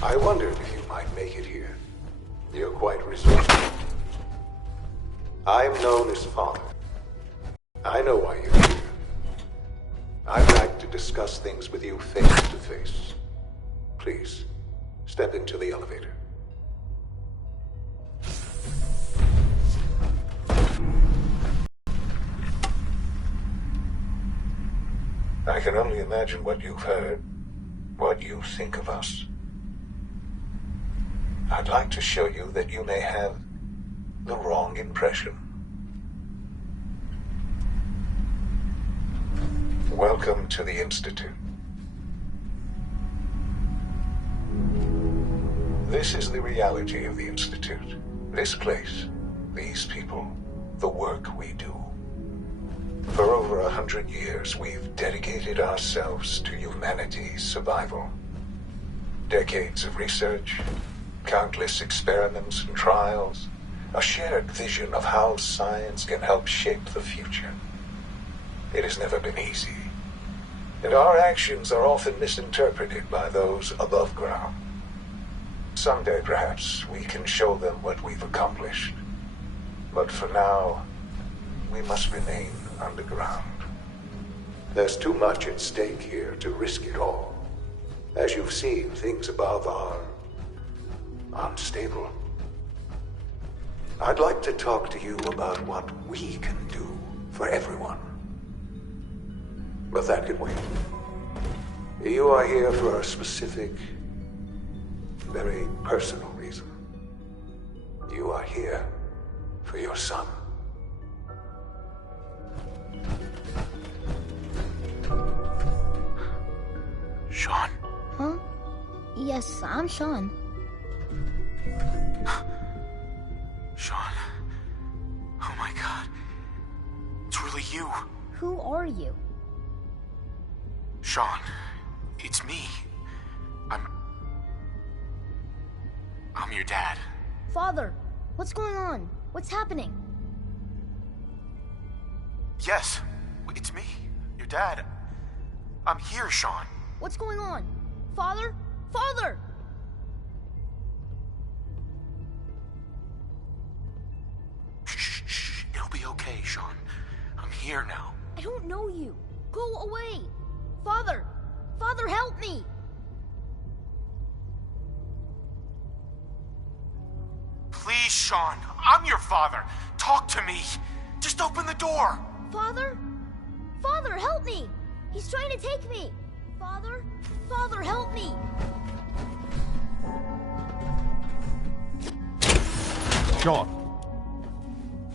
I wondered if you might make it here. You're quite resourceful. I'm known as Father. I know why you're here. I'd like to discuss things with you face to face. Please, step into the elevator. I can only imagine what you've heard, what you think of us. I'd like to show you that you may have the wrong impression. Welcome to the Institute. This is the reality of the Institute. This place, these people, the work we do. For over 100 years, we've dedicated ourselves to humanity's survival. Decades of research, countless experiments and trials, a shared vision of how science can help shape the future. It has never been easy, and our actions are often misinterpreted by those above ground. Someday, perhaps, we can show them what we've accomplished. But for now, we must remain underground. There's too much at stake here to risk it all. As you've seen, things above are unstable. I'd like to talk to you about what we can do for everyone. But that can wait. You are here for a specific, very personal reason. You are here for your son. Sean? Huh? Yes, I'm Sean. Sean. Oh my god. It's really you. Who are you? Sean, it's me. I'm your dad. Father, what's going on? What's happening? Yes, it's me, your dad. I'm here, Sean. What's going on? Father? Father! Shh. It'll be okay, Sean. I'm here now. I don't know you. Go away. Father! Father, help me! Please, Sean. I'm your father. Talk to me. Just open the door. Father? Father, help me! He's trying to take me! Father? Father, help me! Sean.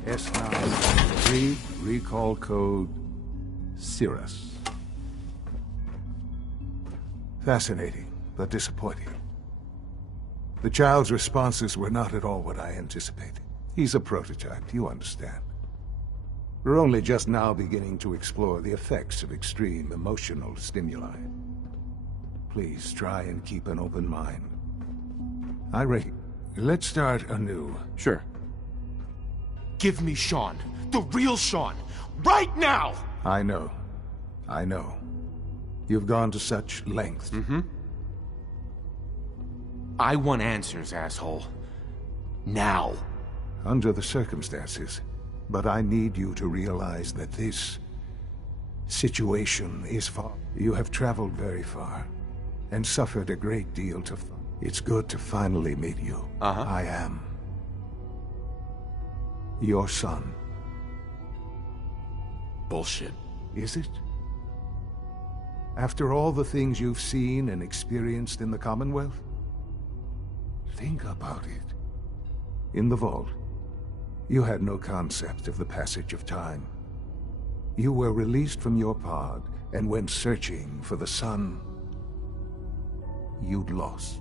S9-3, recall code Cirrus. Fascinating, but disappointing. The child's responses were not at all what I anticipated. He's a prototype, you understand. We're only just now beginning to explore the effects of extreme emotional stimuli. Please try and keep an open mind. Let's start anew. Sure. Give me Sean. The real Sean. Right now! I know. You've gone to such lengths. I want answers, asshole. Now. Under the circumstances. But I need you to realize that this situation is far. You have traveled very far and suffered a great deal to... It's good to finally meet you. I am your son. Bullshit. Is it? After all the things you've seen and experienced in the Commonwealth? Think about it. In the vault, you had no concept of the passage of time. You were released from your pod and went searching for the son you'd lost.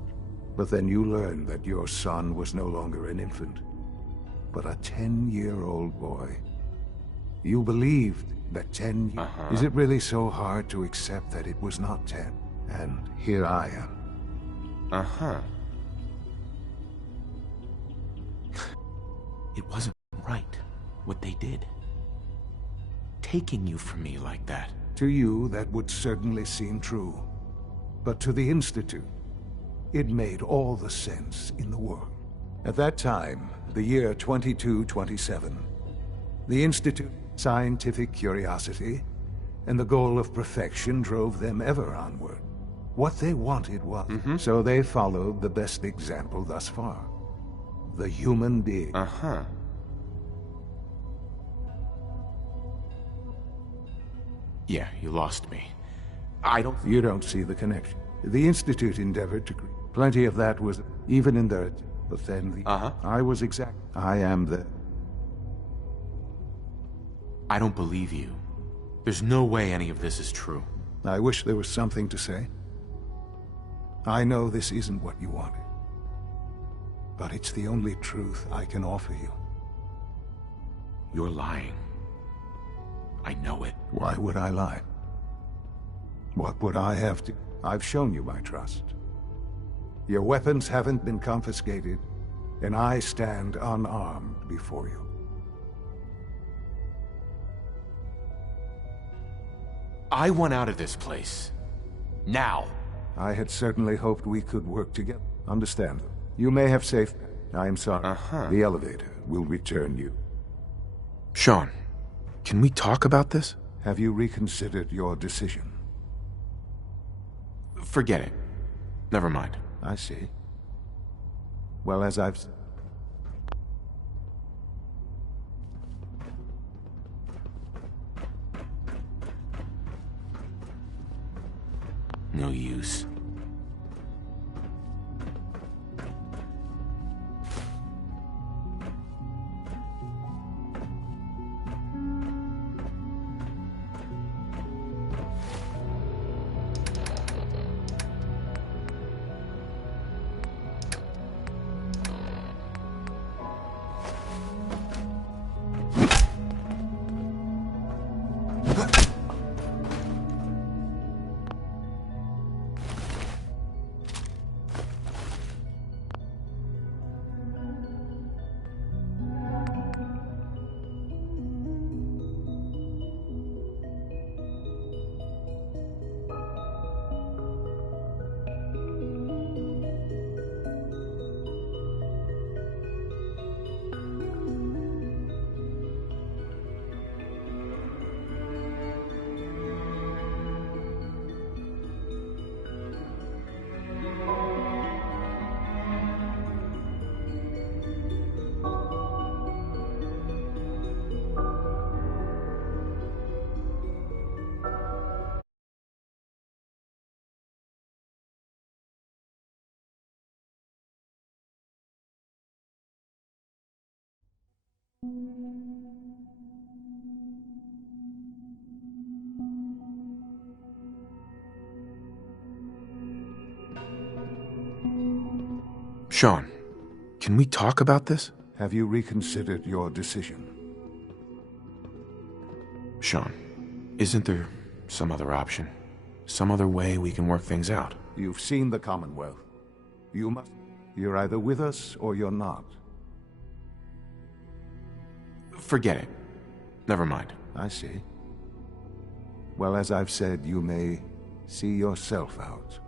But then you learned that your son was no longer an infant, but a 10-year-old boy. You believed that 10 years... Is it really so hard to accept that it was not 10? And here I am. It wasn't right, what they did. Taking you from me like that. To you, that would certainly seem true. But to the Institute, It made all the sense in the world. At that time, the year 2227, the Institute scientific curiosity and the goal of perfection drove them ever onward. What they wanted was, so they followed the best example thus far. The human being. Uh-huh. Yeah, you lost me. You don't see the connection. The Institute endeavored to create. Plenty of that was even in their... But then the... I was exact. I am the... I don't believe you. There's no way any of this is true. I wish there was something to say. I know this isn't what you wanted. But it's the only truth I can offer you. You're lying. I know it. Why would I lie? What would I have to... I've shown you my trust. Your weapons haven't been confiscated, and I stand unarmed before you. I want out of this place. Now. I had certainly hoped we could work together. Understand. You may have safe... I am sorry. The elevator will return you. Sean, can we talk about this? Have you reconsidered your decision? Forget it. Never mind. I see. Well, as I've... No use. Sean, can we talk about this? Have you reconsidered your decision? Sean, isn't there some other option? Some other way we can work things out? You've seen the Commonwealth. You must... You're either with us or you're not. Forget it. Never mind. I see. Well, as I've said, you may see yourself out.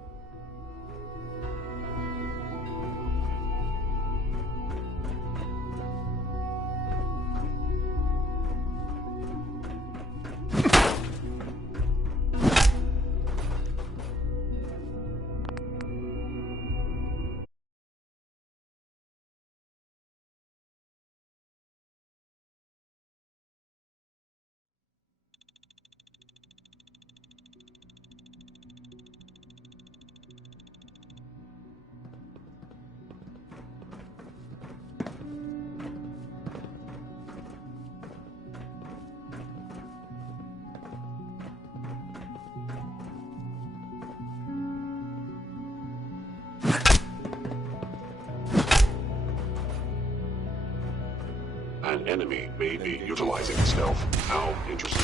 An enemy may be utilizing stealth. How interesting.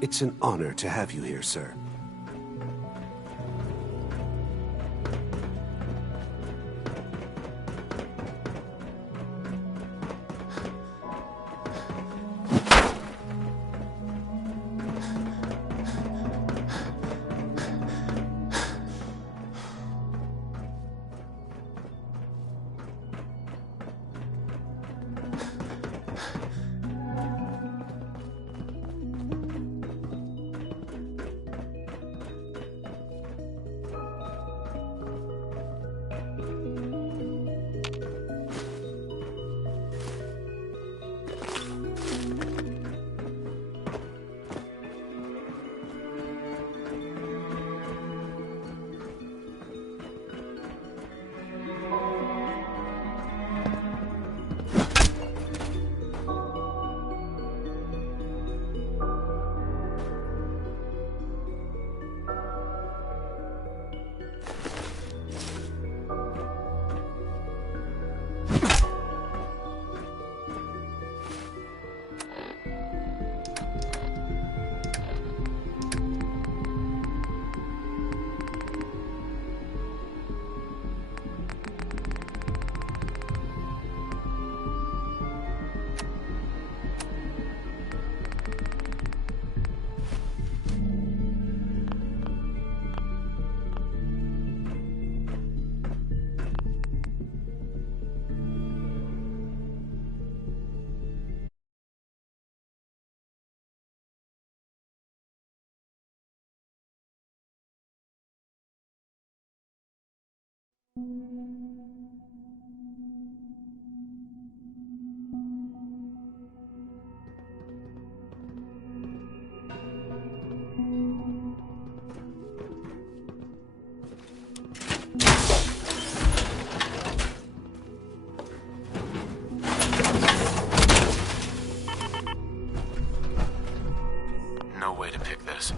It's an honor to have you here, sir. No way to pick this.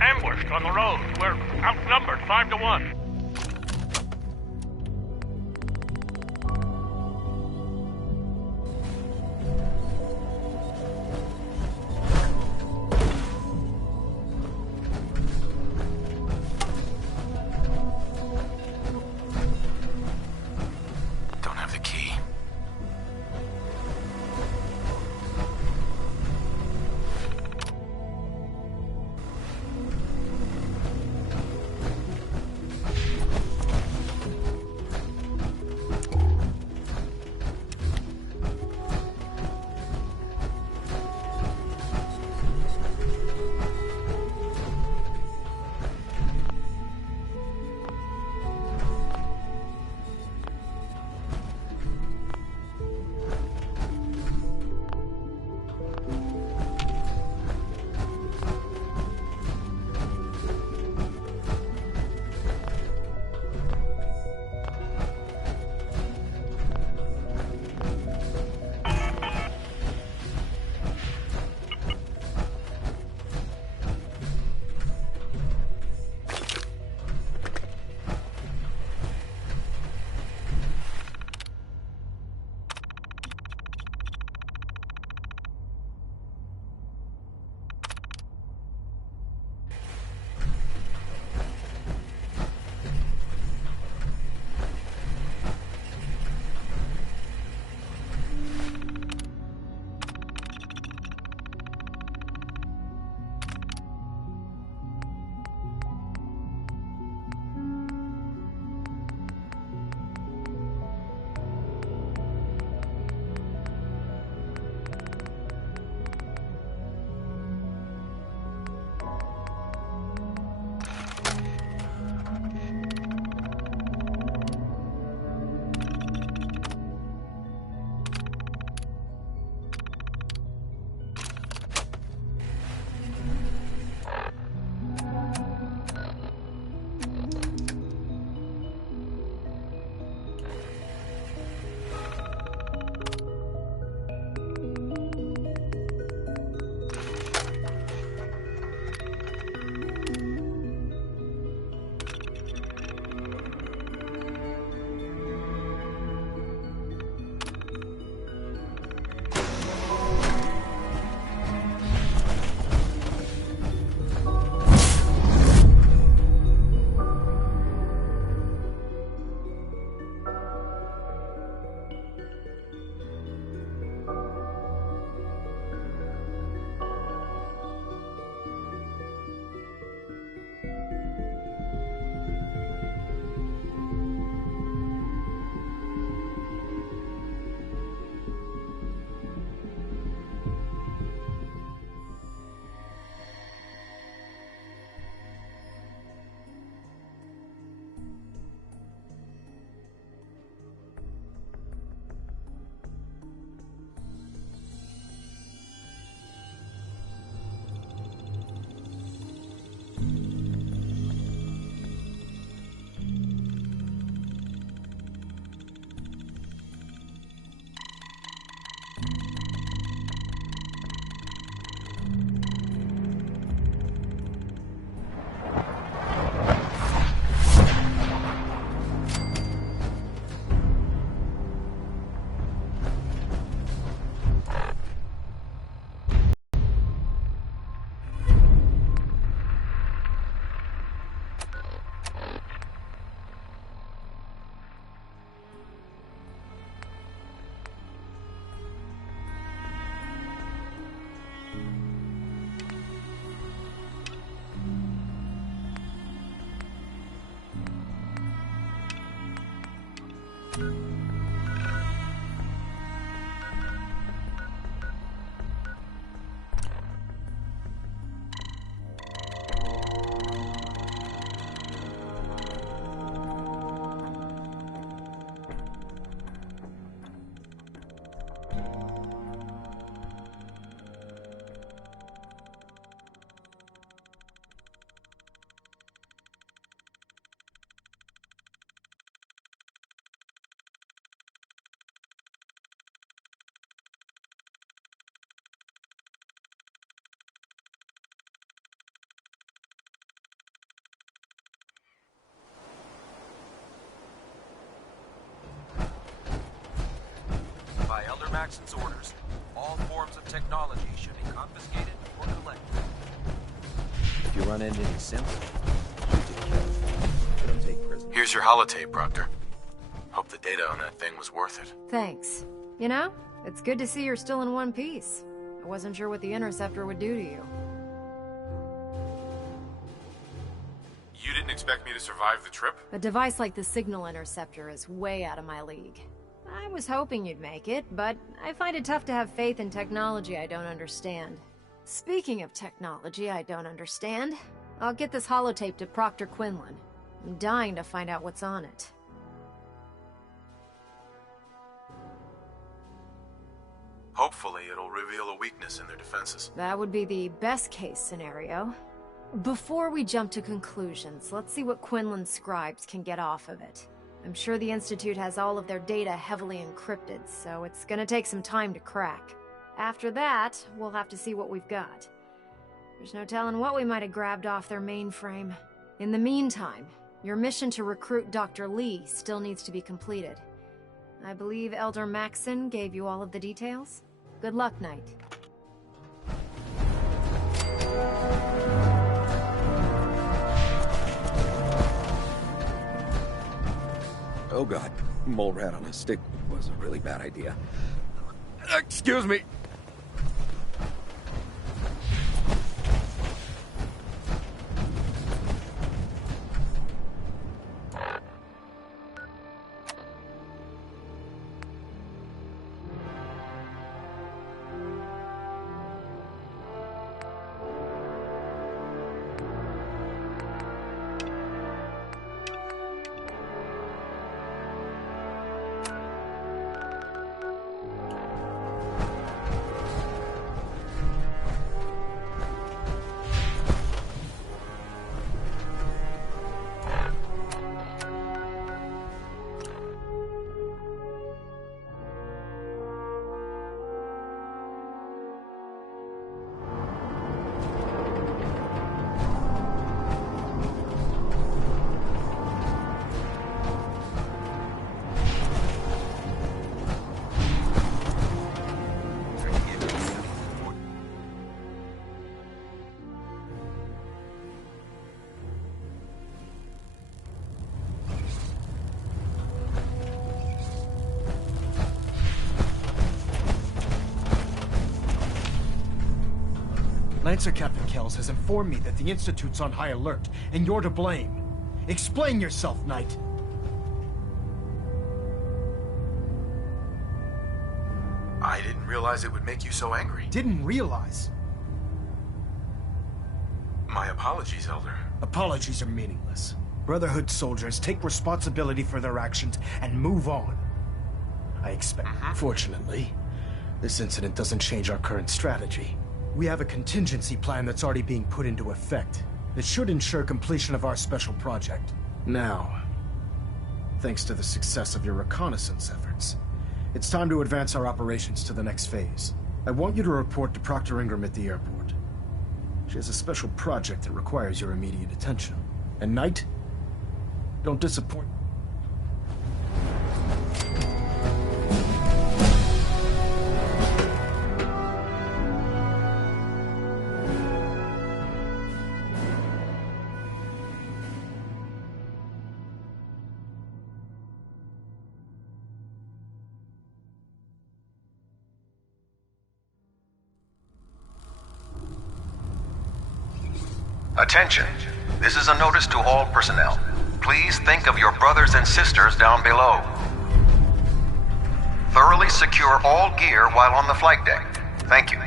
Ambushed on the road. We're outnumbered 5 to 1. Don't have the key. Maxson's orders. All forms of technology should be confiscated or collected. If you run into any simps, shoot to kill. They don't take prisoners. Here's your holotape, Proctor. Hope the data on that thing was worth it. Thanks. You know, it's good to see you're still in one piece. I wasn't sure what the Interceptor would do to you. You didn't expect me to survive the trip? A device like the Signal Interceptor is way out of my league. I was hoping you'd make it, but I find it tough to have faith in technology I don't understand. Speaking of technology I don't understand, I'll get this holotape to Proctor Quinlan. I'm dying to find out what's on it. Hopefully it'll reveal a weakness in their defenses. That would be the best-case scenario. Before we jump to conclusions, let's see what Quinlan's scribes can get off of it. I'm sure the Institute has all of their data heavily encrypted, so it's gonna take some time to crack. After that, we'll have to see what we've got. There's no telling what we might have grabbed off their mainframe. In the meantime, your mission to recruit Dr. Lee still needs to be completed. I believe Elder Maxson gave you all of the details? Good luck, Knight. Oh god, mole rat on a stick was a really bad idea. Excuse me. Lancer Captain Kells has informed me that the Institute's on high alert, and you're to blame. Explain yourself, Knight. I didn't realize it would make you so angry. Didn't realize. My apologies, Elder. Apologies are meaningless. Brotherhood soldiers take responsibility for their actions and move on. I expect. Fortunately, this incident doesn't change our current strategy. We have a contingency plan that's already being put into effect that should ensure completion of our special project. Now, thanks to the success of your reconnaissance efforts, it's time to advance our operations to the next phase. I want you to report to Proctor Ingram at the airport. She has a special project that requires your immediate attention. And Knight, don't disappoint. Attention. This is a notice to all personnel. Please think of your brothers and sisters down below. Thoroughly secure all gear while on the flight deck. Thank you.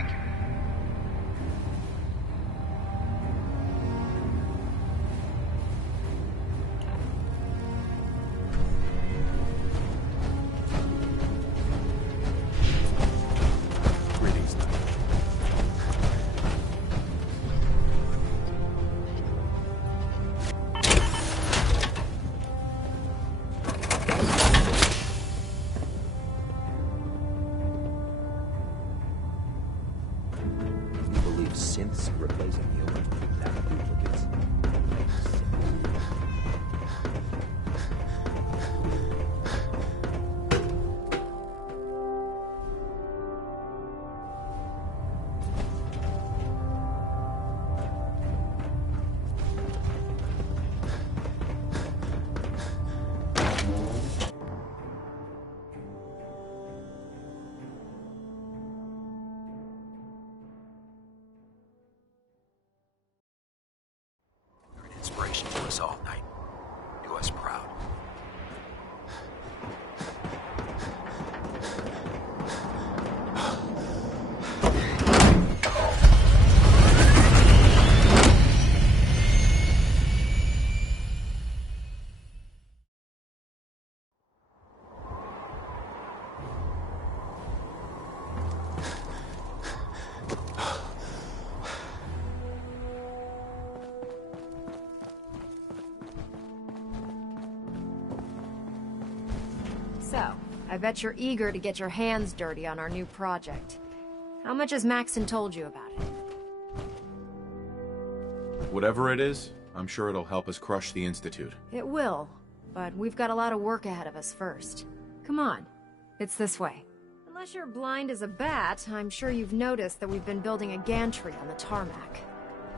operation to us all night. Do us proud. So, I bet you're eager to get your hands dirty on our new project. How much has Maxon told you about it? Whatever it is, I'm sure it'll help us crush the Institute. It will, but we've got a lot of work ahead of us first. Come on, it's this way. Unless you're blind as a bat, I'm sure you've noticed that we've been building a gantry on the tarmac.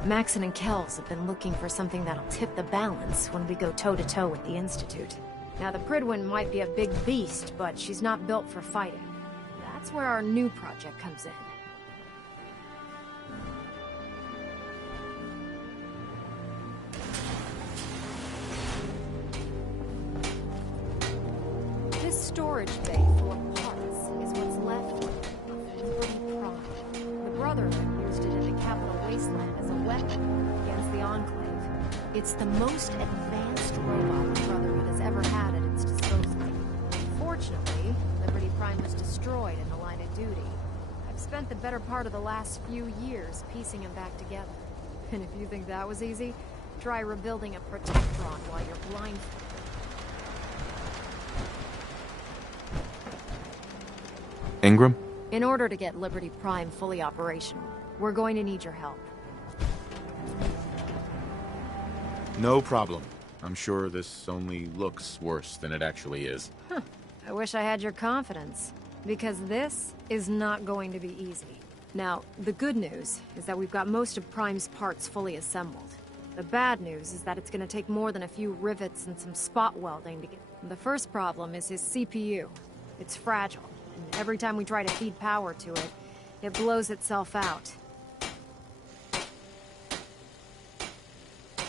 Maxon and Kells have been looking for something that'll tip the balance when we go toe-to-toe with the Institute. Now, the Prydwen might be a big beast, but she's not built for fighting. That's where our new project comes in. This storage bay full of parts is what's left of Liberty Prime. The Brotherhood used it in the Capital Wasteland as a weapon against the Enclave. It's the most advanced robot the Brotherhood has ever had at its disposal. Fortunately, Liberty Prime was destroyed in the line of duty. I've spent the better part of the last few years piecing them back together. And if you think that was easy, try rebuilding a Protectron while you're blindfolded. Ingram? In order to get Liberty Prime fully operational, we're going to need your help. No problem. I'm sure this only looks worse than it actually is. Huh. I wish I had your confidence. Because this is not going to be easy. Now, the good news is that we've got most of Prime's parts fully assembled. The bad news is that it's going to take more than a few rivets and some spot welding to get... The first problem is his CPU. It's fragile, and every time we try to feed power to it, it blows itself out.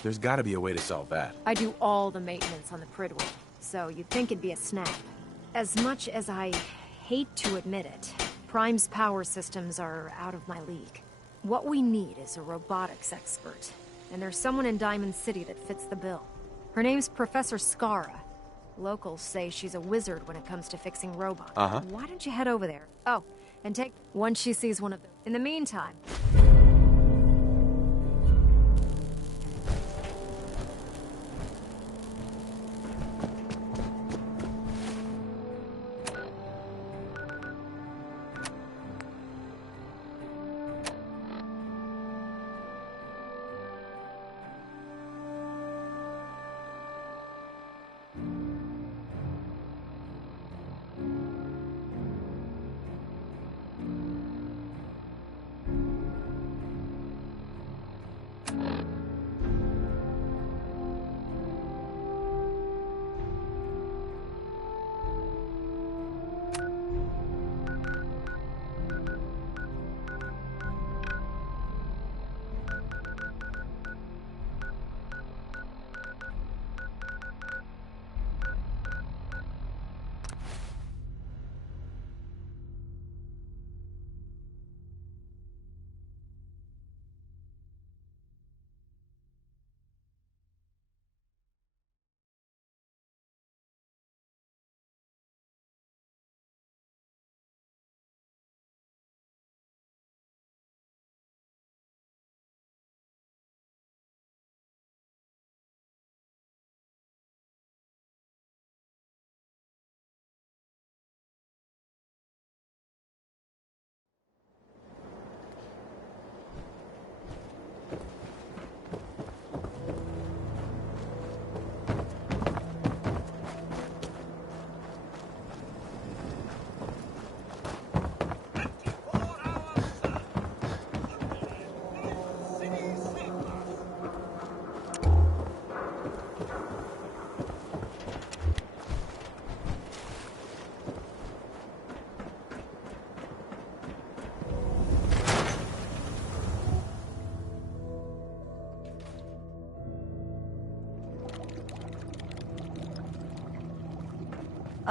There's gotta be a way to solve that. I do all the maintenance on the Prydwen, so you'd think it'd be a snap. As much as I hate to admit it, Prime's power systems are out of my league. What we need is a robotics expert, and there's someone in Diamond City that fits the bill. Her name's Professor Skara. Locals say she's a wizard when it comes to fixing robots. Uh-huh. Why don't you head over there? Oh, and take... once she sees one of them. In the meantime...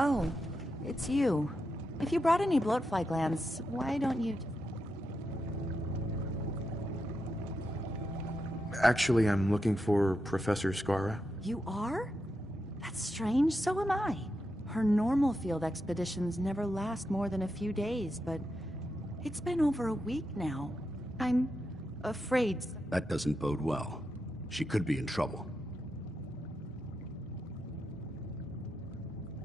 Oh, it's you. If you brought any bloatfly glands, why don't you... Actually, I'm looking for Professor Skara. You are? That's strange, so am I. Her normal field expeditions never last more than a few days, but it's been over a week now. I'm afraid... That doesn't bode well. She could be in trouble.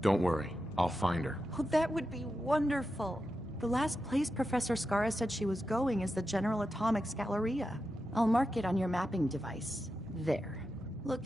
Don't worry, I'll find her. Oh, that would be wonderful. The last place Professor Skara said she was going is the General Atomics Galleria. I'll mark it on your mapping device. There. Look.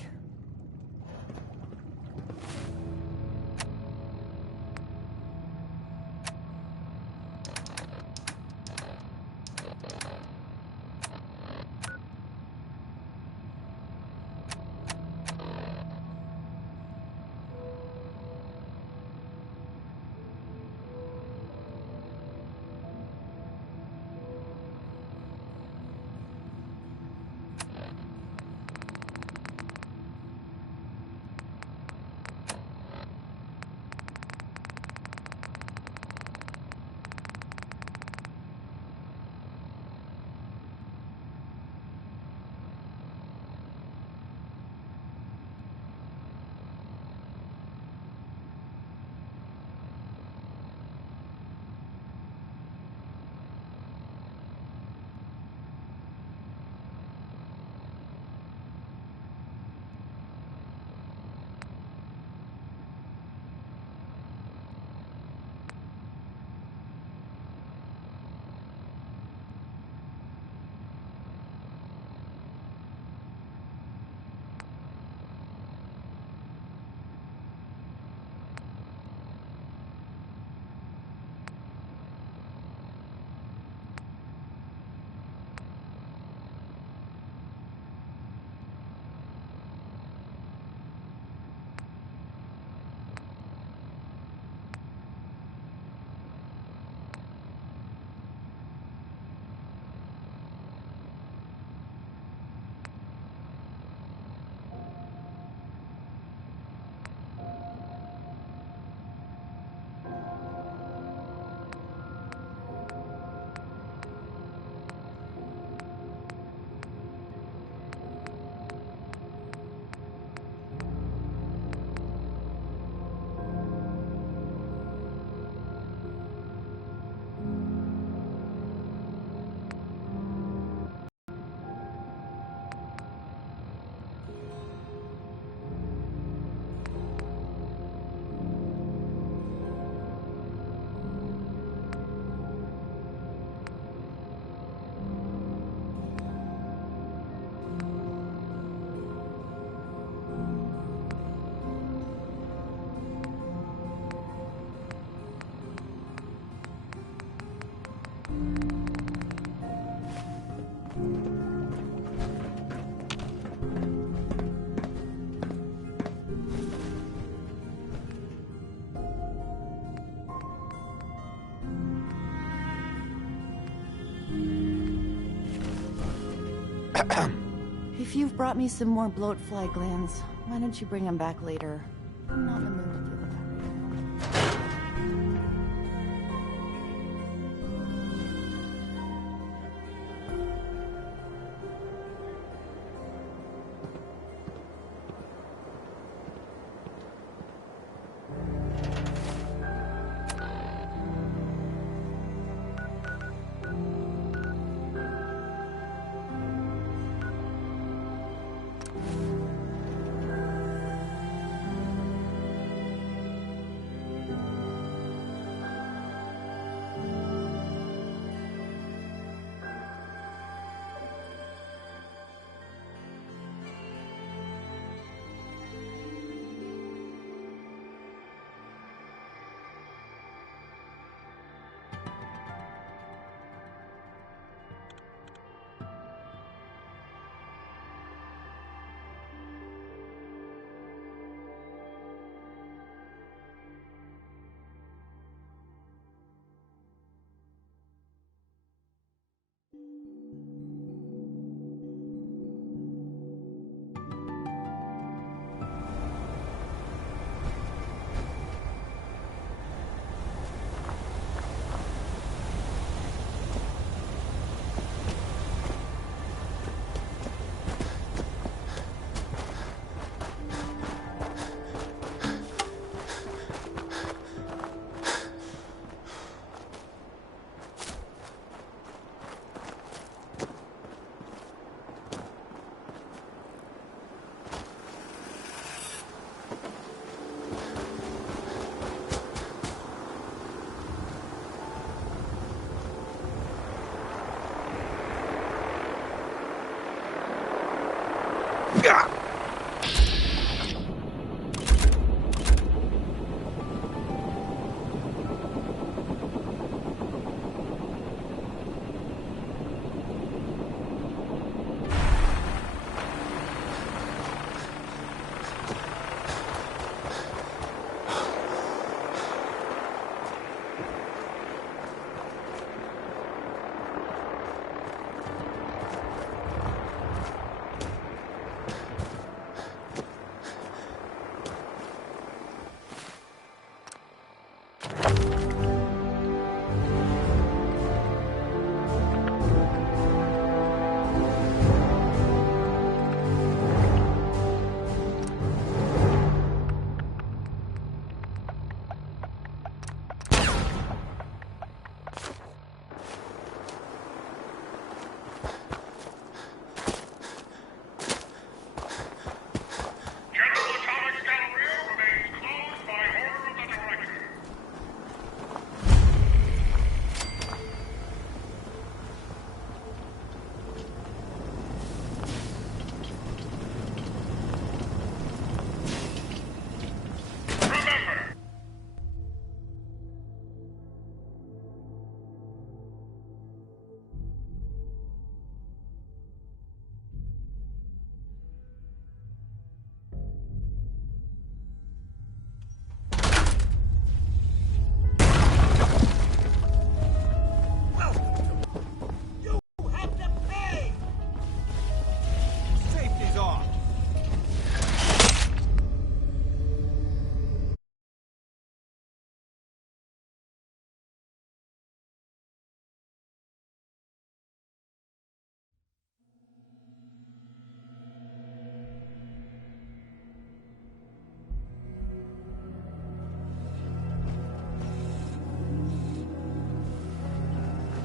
If you've brought me some more bloatfly glands, why don't you bring them back later? I'm not in the mood to deal with that right now.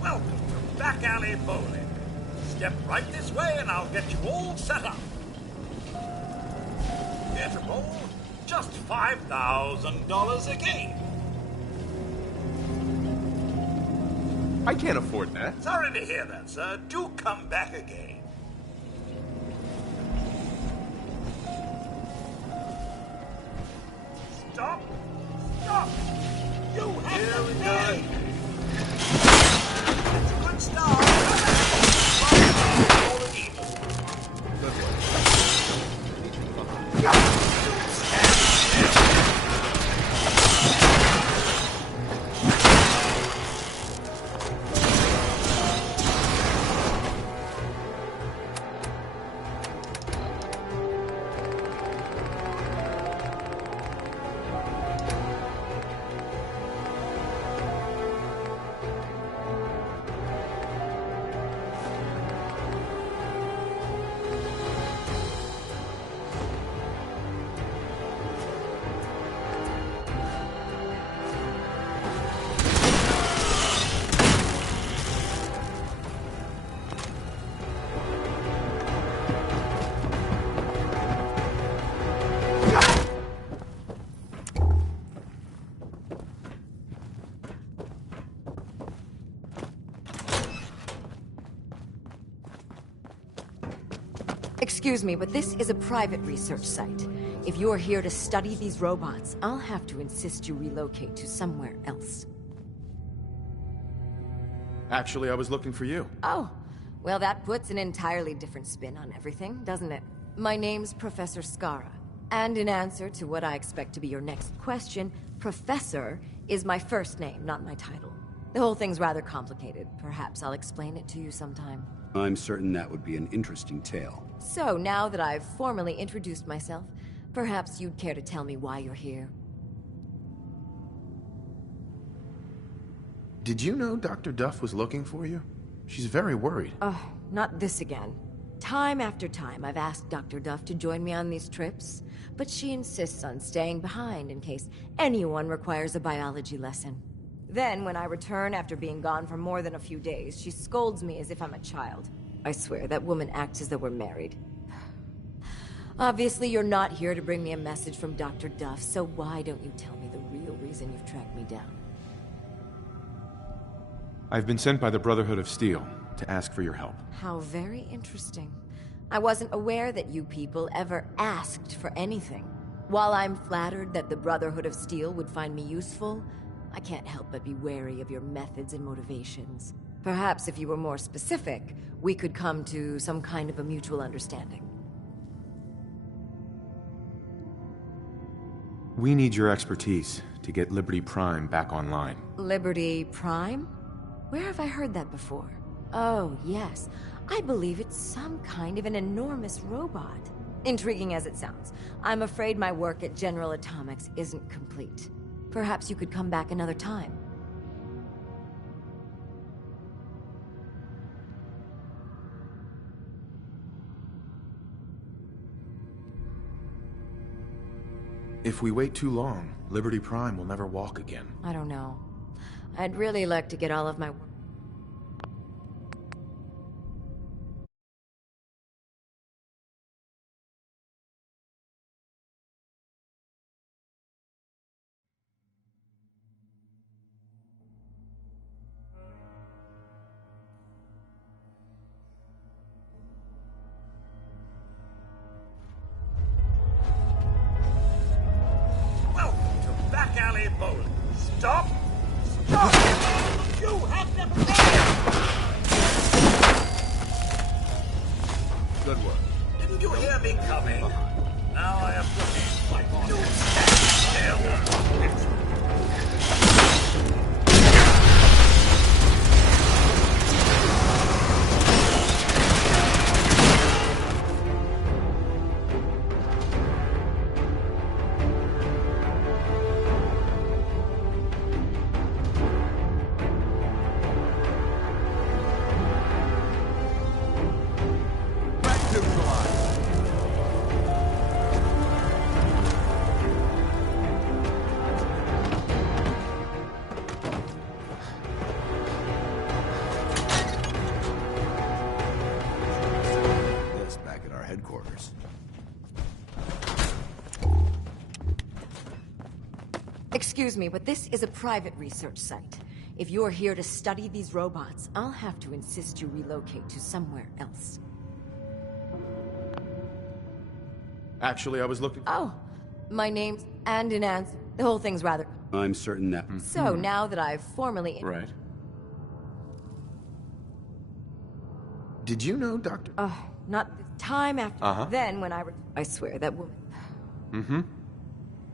Welcome to Back Alley Bowling. Step right this way and I'll get you all set up. Here to bowl, just $5,000 a game. I can't afford that. Sorry to hear that, sir. Do come back again. Stop! Stop! You have to pay! That's a good start. Good work. Excuse me, but this is a private research site. If you're here to study these robots, I'll have to insist you relocate to somewhere else. Actually, I was looking for you. Oh, well, that puts an entirely different spin on everything, doesn't it? My name's Professor Skara, and in answer to what I expect to be your next question, Professor is my first name, not my title. The whole thing's rather complicated. Perhaps I'll explain it to you sometime. I'm certain that would be an interesting tale. So, now that I've formally introduced myself, perhaps you'd care to tell me why you're here. Did you know Dr. Duff was looking for you? She's very worried. Oh, not this again. Time after time, I've asked Dr. Duff to join me on these trips, but she insists on staying behind in case anyone requires a biology lesson. Then, when I return after being gone for more than a few days, she scolds me as if I'm a child. I swear, that woman acts as though we're married. Obviously, you're not here to bring me a message from Dr. Duff, so why don't you tell me the real reason you've tracked me down? I've been sent by the Brotherhood of Steel to ask for your help. How very interesting. I wasn't aware that you people ever asked for anything. While I'm flattered that the Brotherhood of Steel would find me useful, I can't help but be wary of your methods and motivations. Perhaps if you were more specific, we could come to some kind of a mutual understanding. We need your expertise to get Liberty Prime back online. Liberty Prime? Where have I heard that before? Oh, yes. I believe it's some kind of an enormous robot. Intriguing as it sounds, I'm afraid my work at General Atomics isn't complete. Perhaps you could come back another time. If we wait too long, Liberty Prime will never walk again. I don't know. I'd really like to get all of my work. Welcome to Back Alley Bowling. Stop! Stop! You have never Good work. Didn't you hear me coming? Now I am looking like you stand still. This back at our headquarters. Excuse me, but this is a private research site. If you're here to study these robots, I'll have to insist you relocate to somewhere else. Actually, I was looking... Oh, my name's and an answer. The whole thing's rather... I'm certain that... So, now that I've formally... Right. Did you know, Dr... Oh, not this time after... Then, when I swear, that woman... Mm-hmm.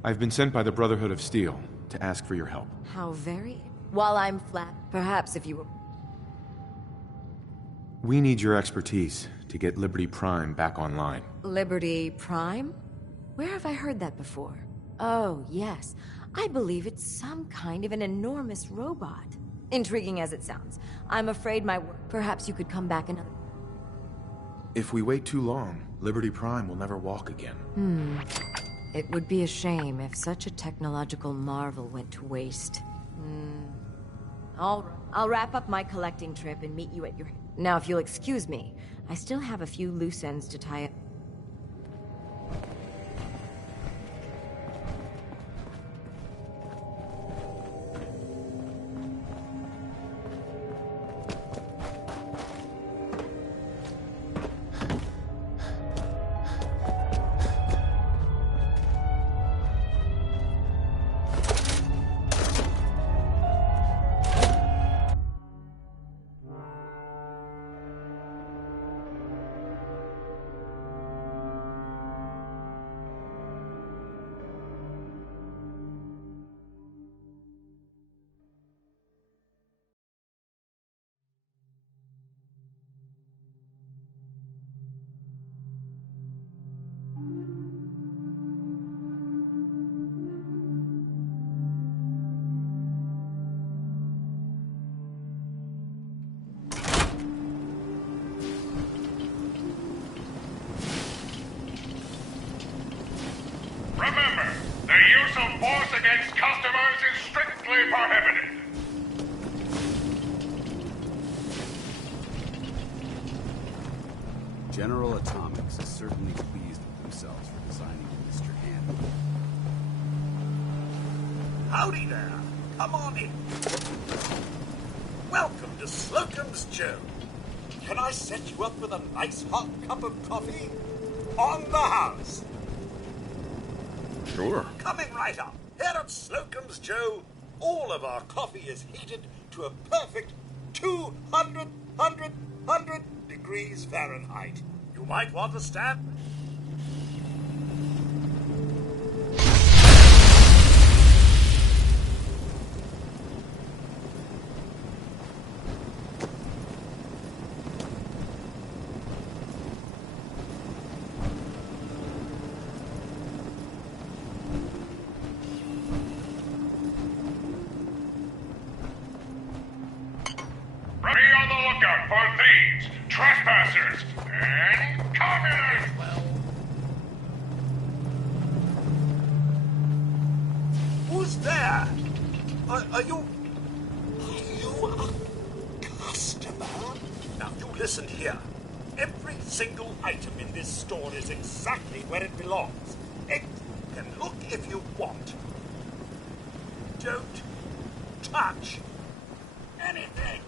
I've been sent by the Brotherhood of Steel to ask for your help. How very... While I'm flat, perhaps if you were... We need your expertise to get Liberty Prime back online. Liberty Prime? Where have I heard that before? Oh, yes. I believe it's some kind of an enormous robot. Intriguing as it sounds, I'm afraid my work... Perhaps you could come back another... If we wait too long, Liberty Prime will never walk again. It would be a shame if such a technological marvel went to waste. I'll wrap up my collecting trip and meet you at your... Now, if you'll excuse me, I still have a few loose ends to tie up. Remember, the use of force against customers is strictly prohibited. General Atomics is certainly pleased with themselves for designing Mr. Hand. Howdy there. Come on in. Welcome to Slocum's Joe. Can I set you up with a nice hot cup of coffee? On the house. Sure. Coming right up. Here at Slocum's Joe, all of our coffee is heated to a perfect 200 degrees Fahrenheit. You might want to stand. Be on the lookout for thieves, trespassers, and communists! Who's there? Are you a customer? Now you listen here. Every single item in this store is exactly where it belongs. You can look if you want. Don't touch anything.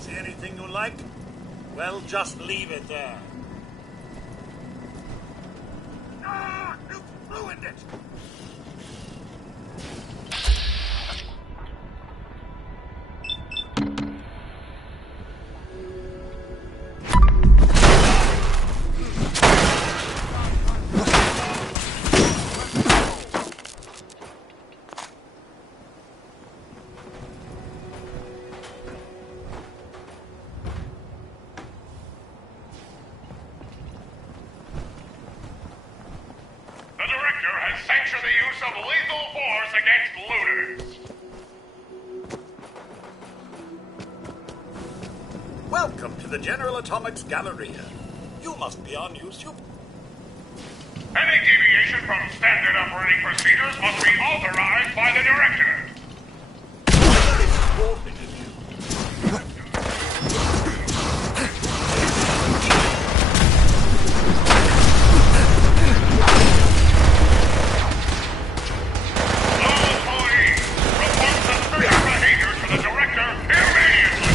See anything you like? Well, just leave it there. Ah! You've ruined it! The director has sanctioned the use of lethal force against looters. Welcome to the General Atomics Galleria. You must be on YouTube. Any deviation from standard operating procedures must be authorized by the director. Very sporting of you. All employees, report suspicious behavior to the director immediately.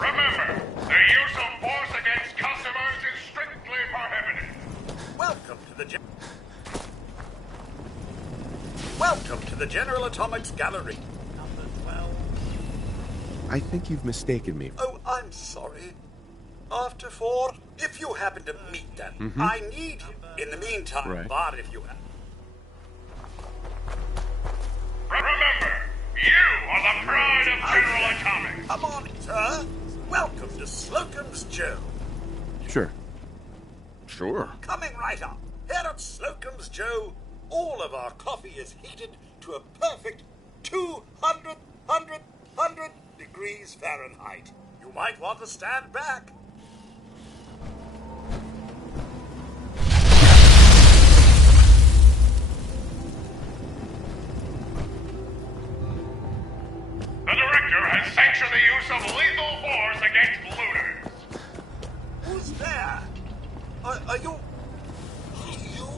Remember, the use of force against customers is strictly prohibited. Welcome to the General Atomics Gallery. Number 12. I think you've mistaken me. Oh, I'm sorry. After 4, if you happen to meet them, I need you. In the meantime, Right. but if you have... Remember, you are the pride of General Atomics. Come on, sir. Welcome to Slocum's Joe. Sure. Sure. Coming right up. Here at Slocum's Joe, all of our coffee is heated to a perfect 200 degrees Fahrenheit. You might want to stand back. The director has sanctioned the use of lethal force against looters. Who's there? Are you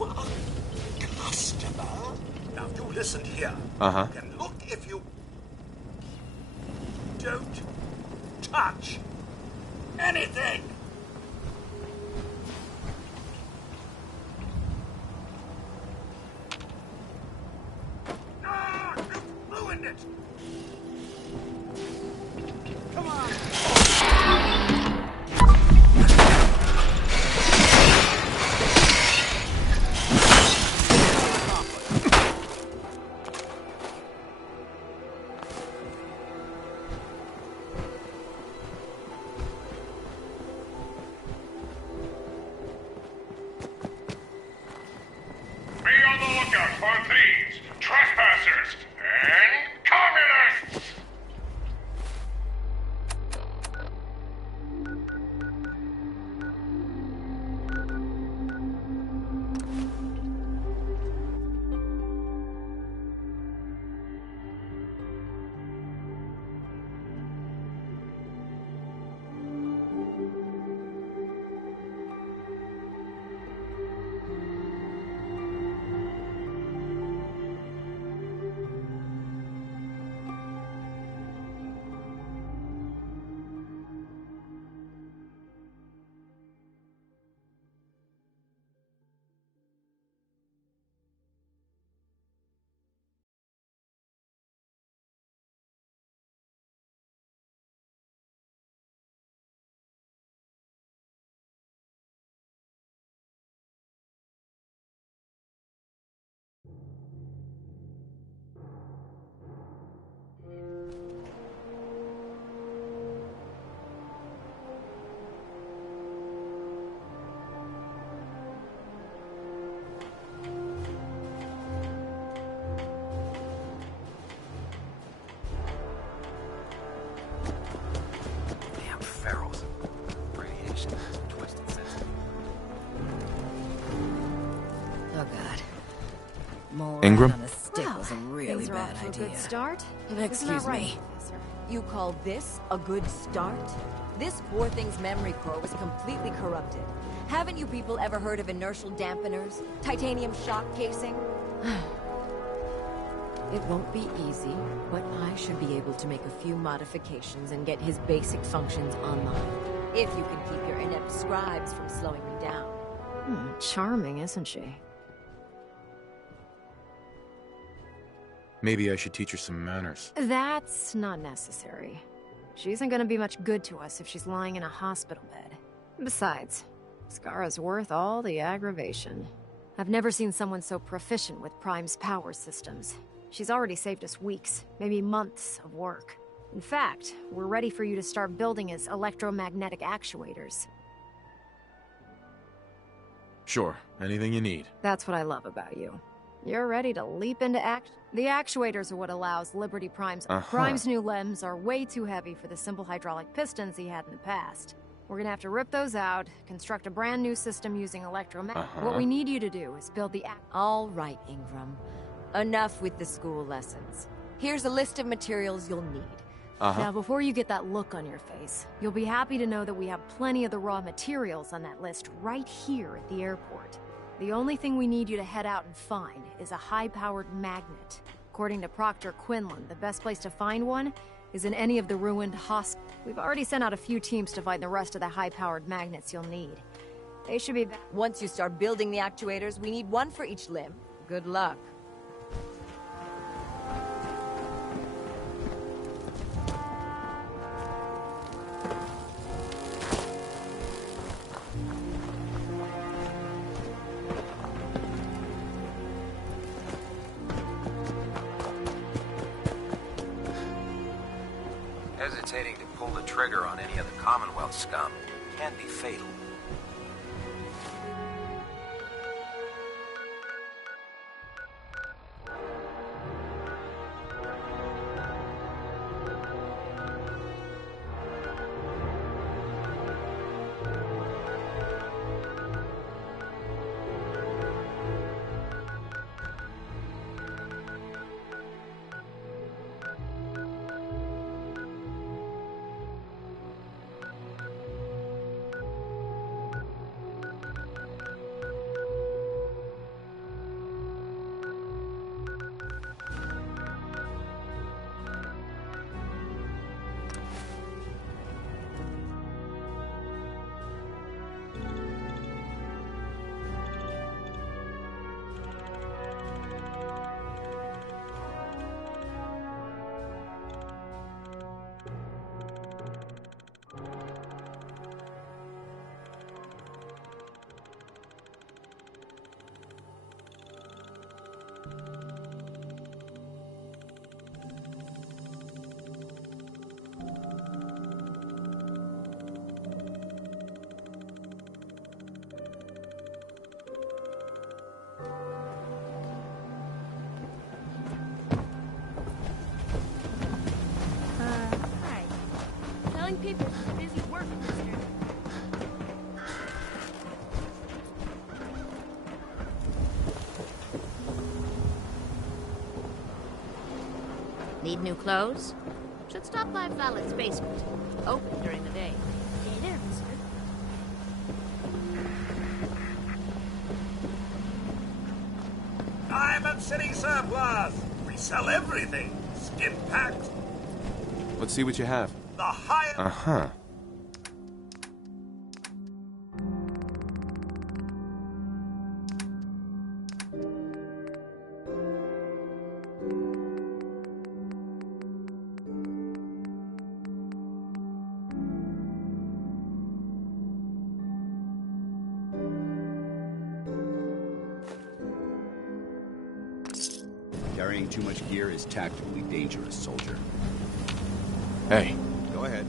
a customer? Now you listen here. Uh-huh. You can look if you don't touch anything. Ah, you've ruined it. Come on. Moron Ingram? on a stick was a really Things are bad off to a idea. good start. Isn't Excuse that right, me. Professor? You call this a good start? This poor thing's memory core was completely corrupted. Haven't you people ever heard of inertial dampeners? Titanium shock casing? It won't be easy, but I should be able to make a few modifications and get his basic functions online. If you can keep your inept scribes from slowing me down. Charming, isn't she? Maybe I should teach her some manners. That's not necessary. She isn't gonna be much good to us if she's lying in a hospital bed. Besides, Skara's worth all the aggravation. I've never seen someone so proficient with Prime's power systems. She's already saved us weeks, maybe months of work. In fact, we're ready for you to start building his electromagnetic actuators. Sure, anything you need. That's what I love about you. You're ready to leap into act. The actuators are what allows Liberty Prime's... Prime's new limbs are way too heavy for the simple hydraulic pistons he had in the past. We're gonna have to rip those out, construct a brand new system using electromagnetic... What we need you to do is build the... All right, Ingram. Enough with the school lessons. Here's a list of materials you'll need. Now, before you get that look on your face, you'll be happy to know that we have plenty of the raw materials on that list right here at the airport. The only thing we need you to head out and find is a high-powered magnet. According to Proctor Quinlan, the best place to find one is in any of the ruined hospitals. We've already sent out a few teams to find the rest of the high-powered magnets you'll need. They should be back. Once you start building the actuators, we need one for each limb. Good luck. Hesitating to pull the trigger on any of the Commonwealth scum can be fatal. People are busy working, mister. Need new clothes? Should stop by Fallon's basement. Open during the day. Hey there, mister. Diamond City Surplus! We sell everything. Skin packed. Let's see what you have. The higher... Carrying too much gear is tactically dangerous, soldier. Hey. Go ahead.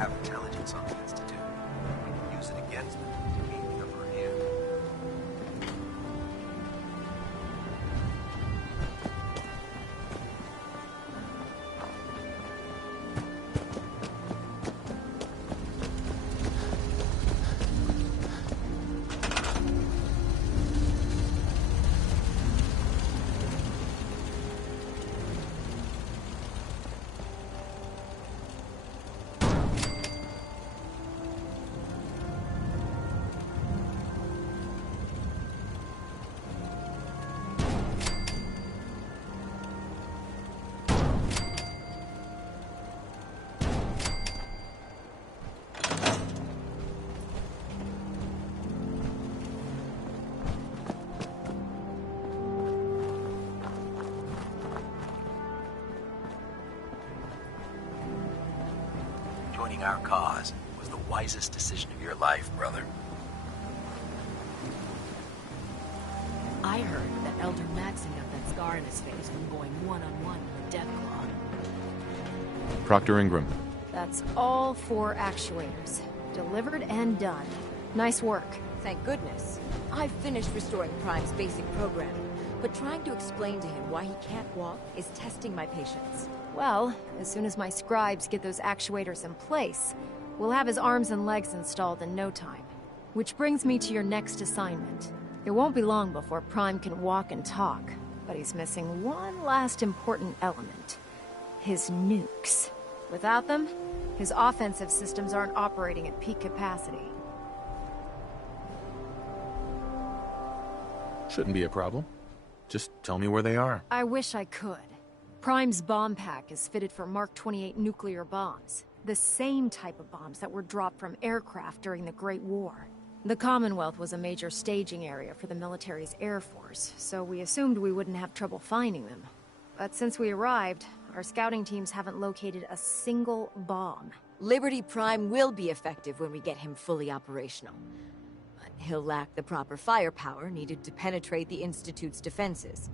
have intelligence on the Institute. We can use it against them to gain the upper hand. Joining our cause was the wisest decision of your life, brother. I heard that Elder Maxing got that scar in his face from going one-on-one with the Deathclaw. Proctor Ingram. That's all 4 actuators. Delivered and done. Nice work. Thank goodness. I've finished restoring Prime's basic programming, but trying to explain to him why he can't walk is testing my patience. Well, as soon as my scribes get those actuators in place, we'll have his arms and legs installed in no time. Which brings me to your next assignment. It won't be long before Prime can walk and talk, but he's missing one last important element. His nukes. Without them, his offensive systems aren't operating at peak capacity. Shouldn't be a problem. Just tell me where they are. I wish I could. Prime's bomb pack is fitted for Mark 28 nuclear bombs. The same type of bombs that were dropped from aircraft during the Great War. The Commonwealth was a major staging area for the military's air force, so we assumed we wouldn't have trouble finding them. But since we arrived, our scouting teams haven't located a single bomb. Liberty Prime will be effective when we get him fully operational. But he'll lack the proper firepower needed to penetrate the Institute's defenses.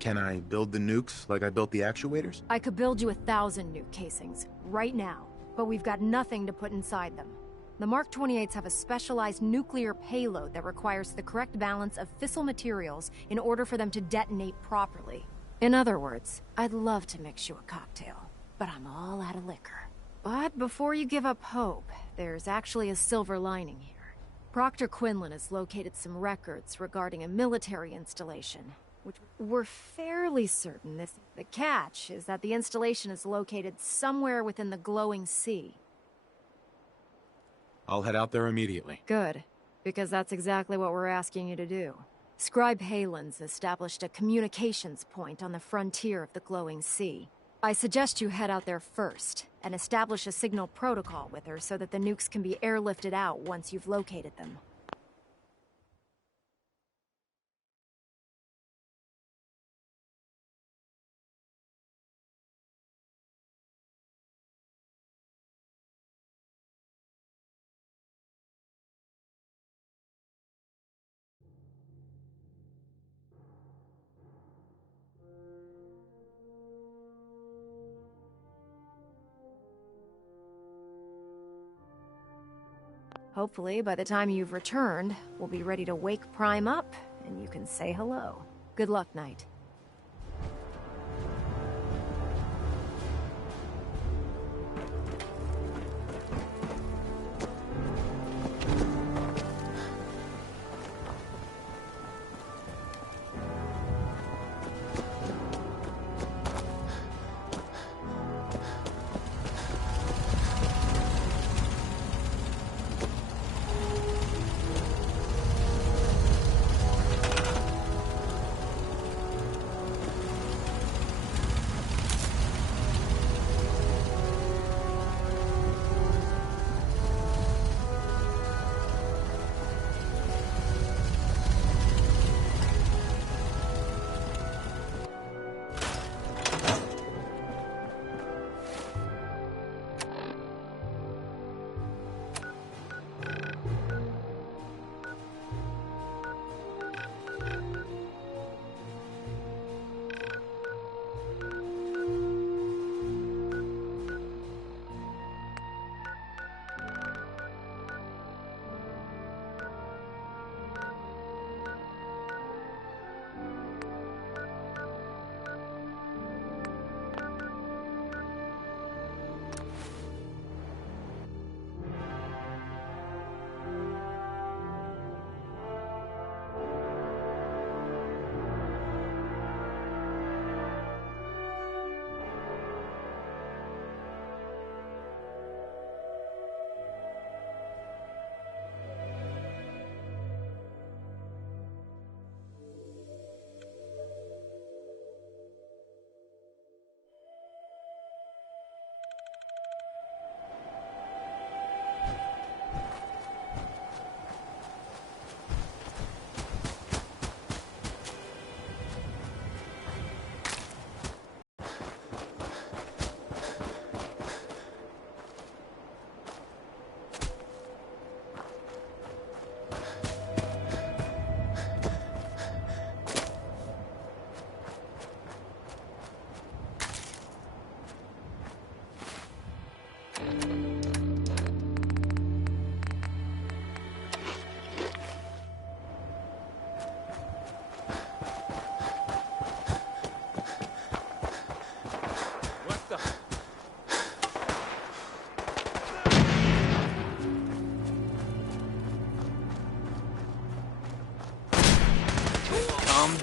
Can I build the nukes like I built the actuators? I could build you 1,000 nuke casings, right now, but we've got nothing to put inside them. The Mark 28s have a specialized nuclear payload that requires the correct balance of fissile materials in order for them to detonate properly. In other words, I'd love to mix you a cocktail, but I'm all out of liquor. But before you give up hope, there's actually a silver lining here. Proctor Quinlan has located some records regarding a military installation, which we're fairly certain this. The catch is that the installation is located somewhere within the glowing sea. I'll head out there immediately. Good, because that's exactly what we're asking you to do. Scribe Halen's established a communications point on the frontier of the glowing sea. I suggest you head out there first, and establish a signal protocol with her so that the nukes can be airlifted out once you've located them. Hopefully, by the time you've returned, we'll be ready to wake Prime up, and you can say hello. Good luck, Knight.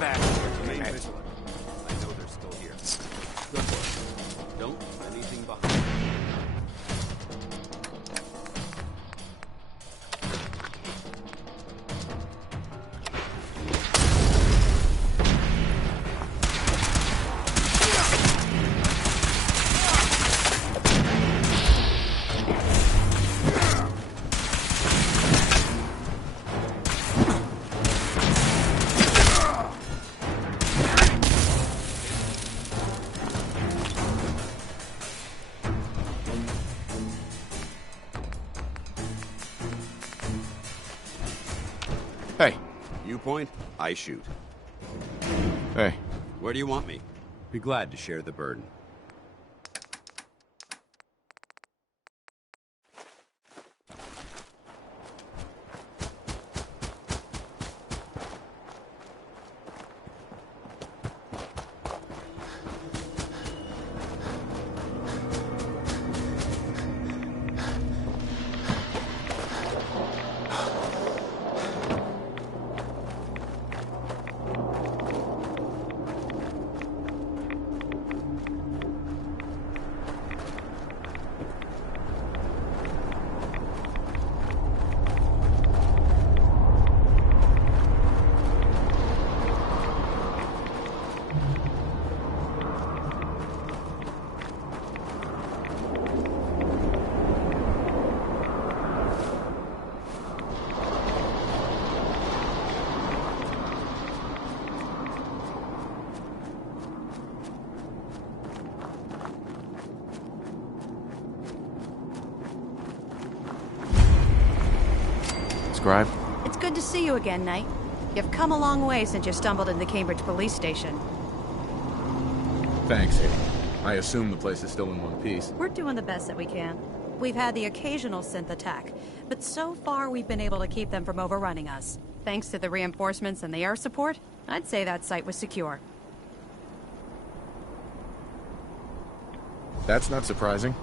back. Remain vigilant. I know they're still here. Good work. Don't leave anything behind. Hey. You point, I shoot. Hey. Where do you want me? Be glad to share the burden. Scribe? It's good to see you again, Knight. You've come a long way since you stumbled into the Cambridge police station. Thanks. I assume the place is still in one piece. We're doing the best that we can. We've had the occasional synth attack, but so far we've been able to keep them from overrunning us. Thanks to the reinforcements and the air support, I'd say that site was secure. That's not surprising.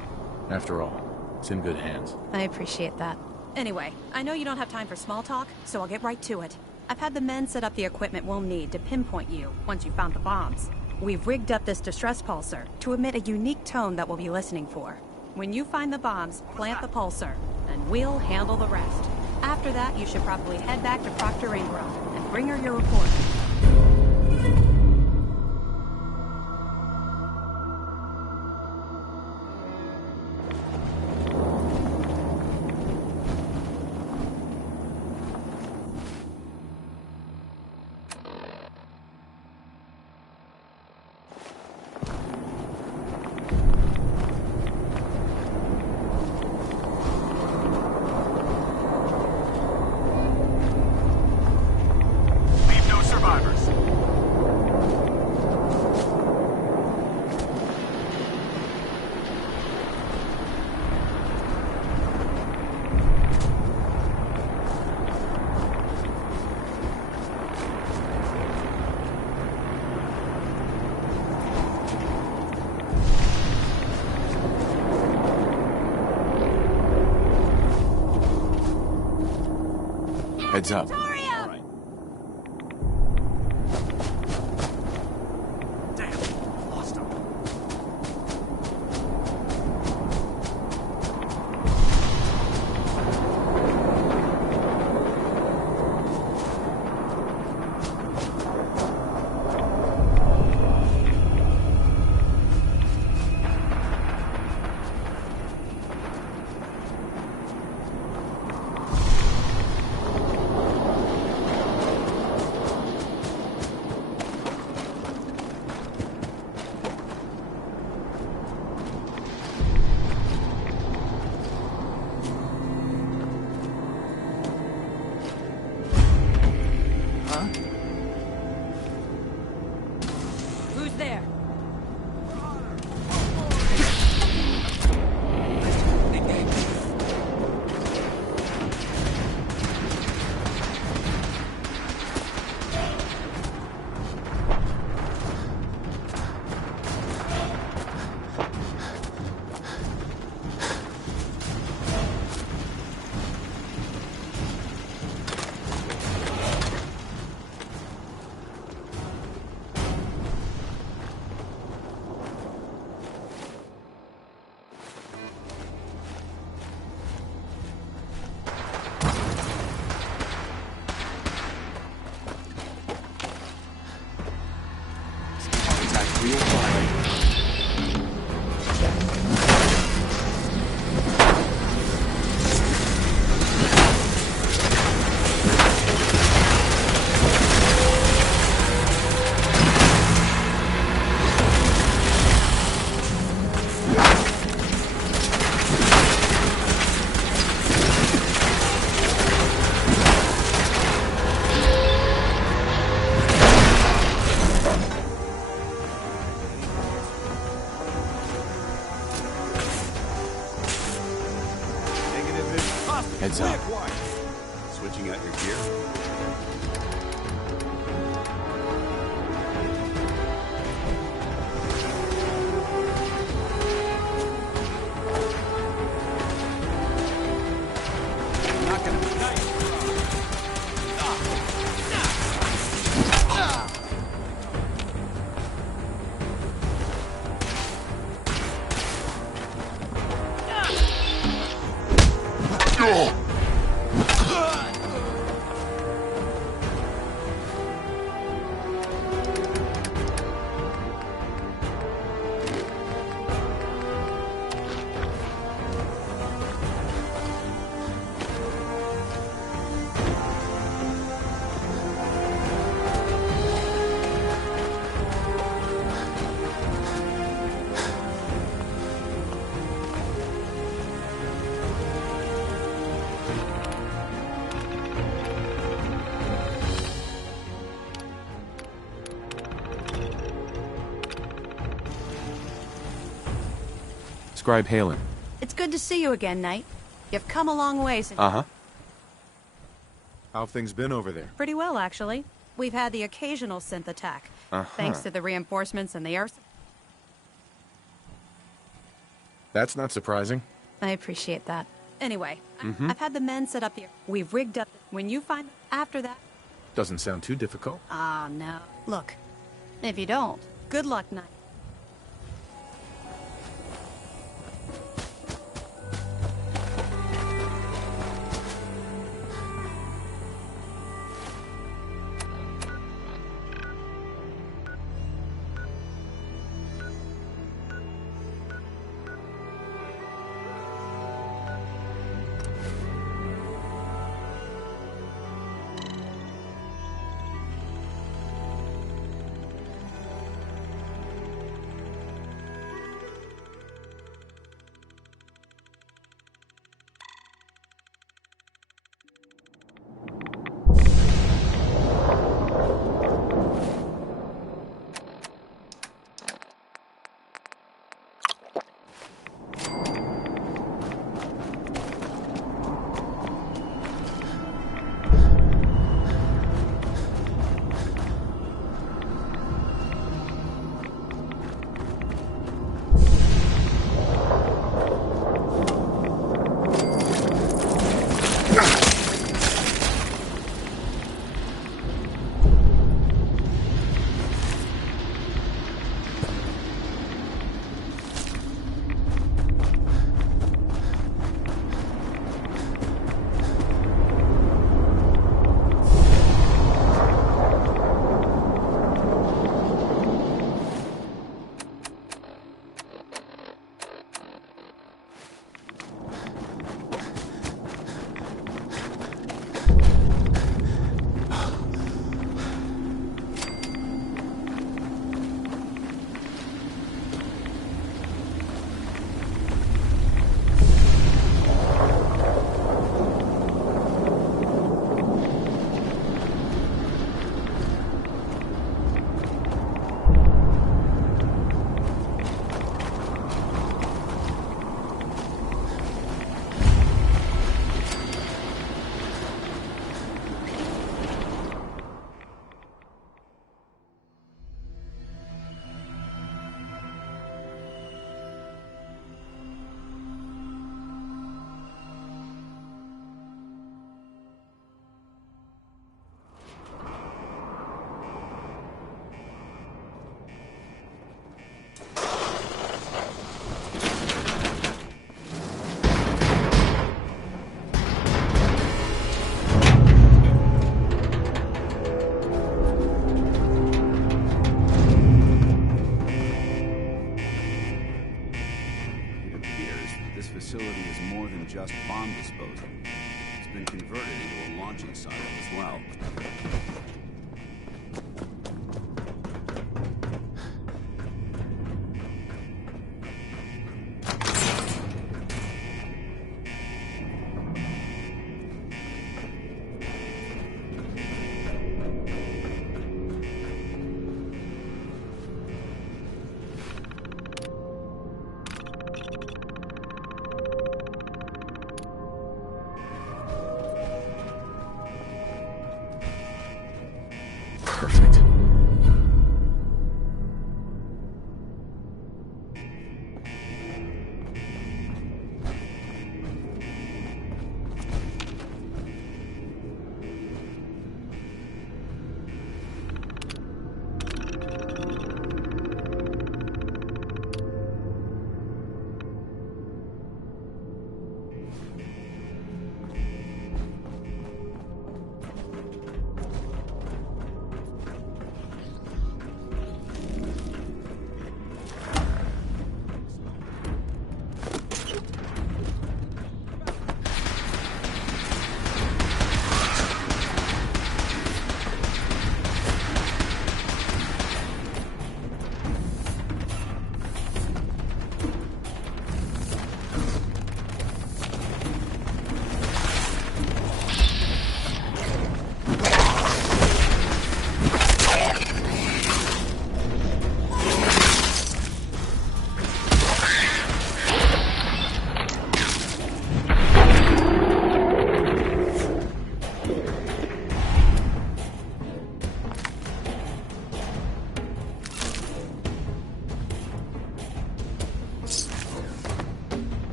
After all, it's in good hands. I appreciate that. Anyway, I know you don't have time for small talk, so I'll get right to it. I've had the men set up the equipment we'll need to pinpoint you once you've found the bombs. We've rigged up this distress pulsar to emit a unique tone that we'll be listening for. When you find the bombs, plant the pulsar, and we'll handle the rest. After that, you should probably head back to Proctor Ingram and bring her your report. Heads up. Who's there? Real fire. Heads up. Switching out your gear. Not gonna be nice. Scribe Halen. It's good to see you again, Knight. You've come a long way since... Uh-huh. How have things been over there? Pretty well, actually. We've had the occasional synth attack. Thanks to the reinforcements and the air... That's not surprising. I appreciate that. Anyway, I've had the men set up here. We've rigged up... When you find... After that... Doesn't sound too difficult. Ah, no. Look, if you don't, good luck, Knight. just bomb disposal. It's been converted into a launching silo as well.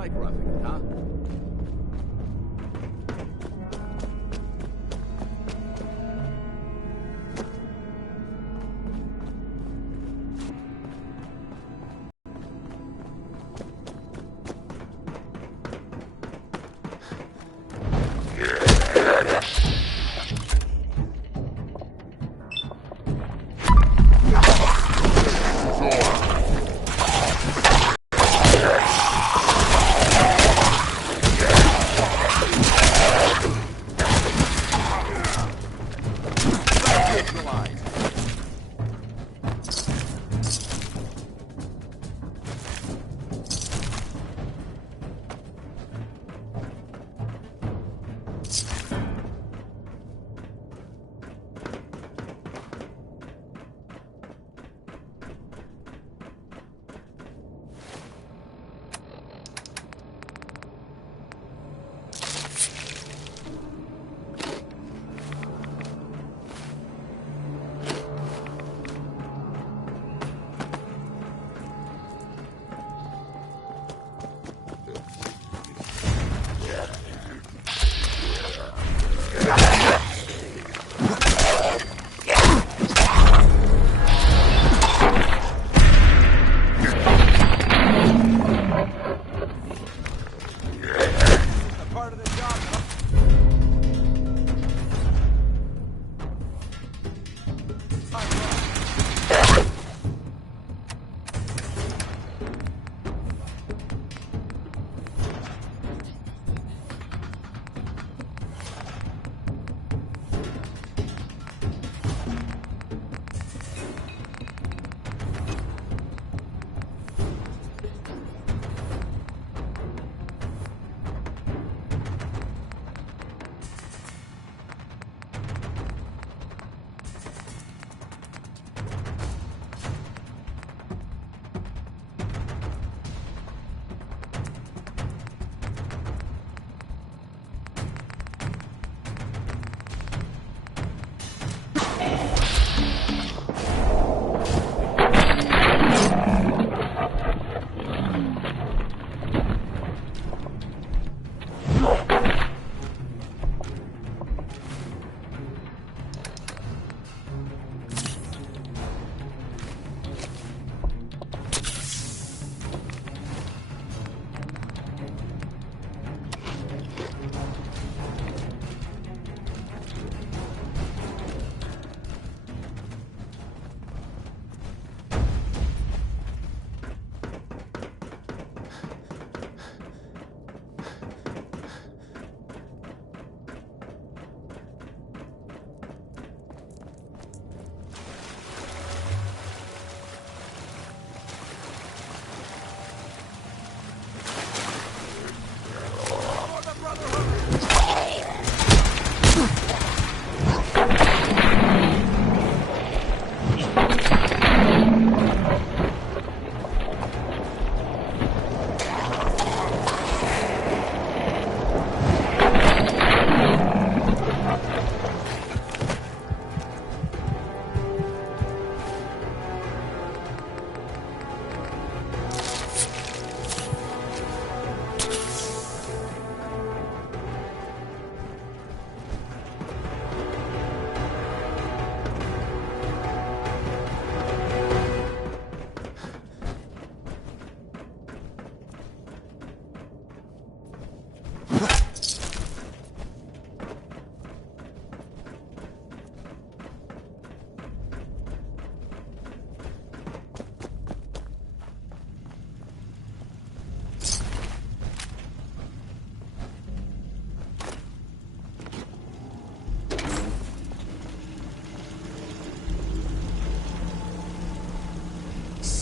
like roughing it, huh?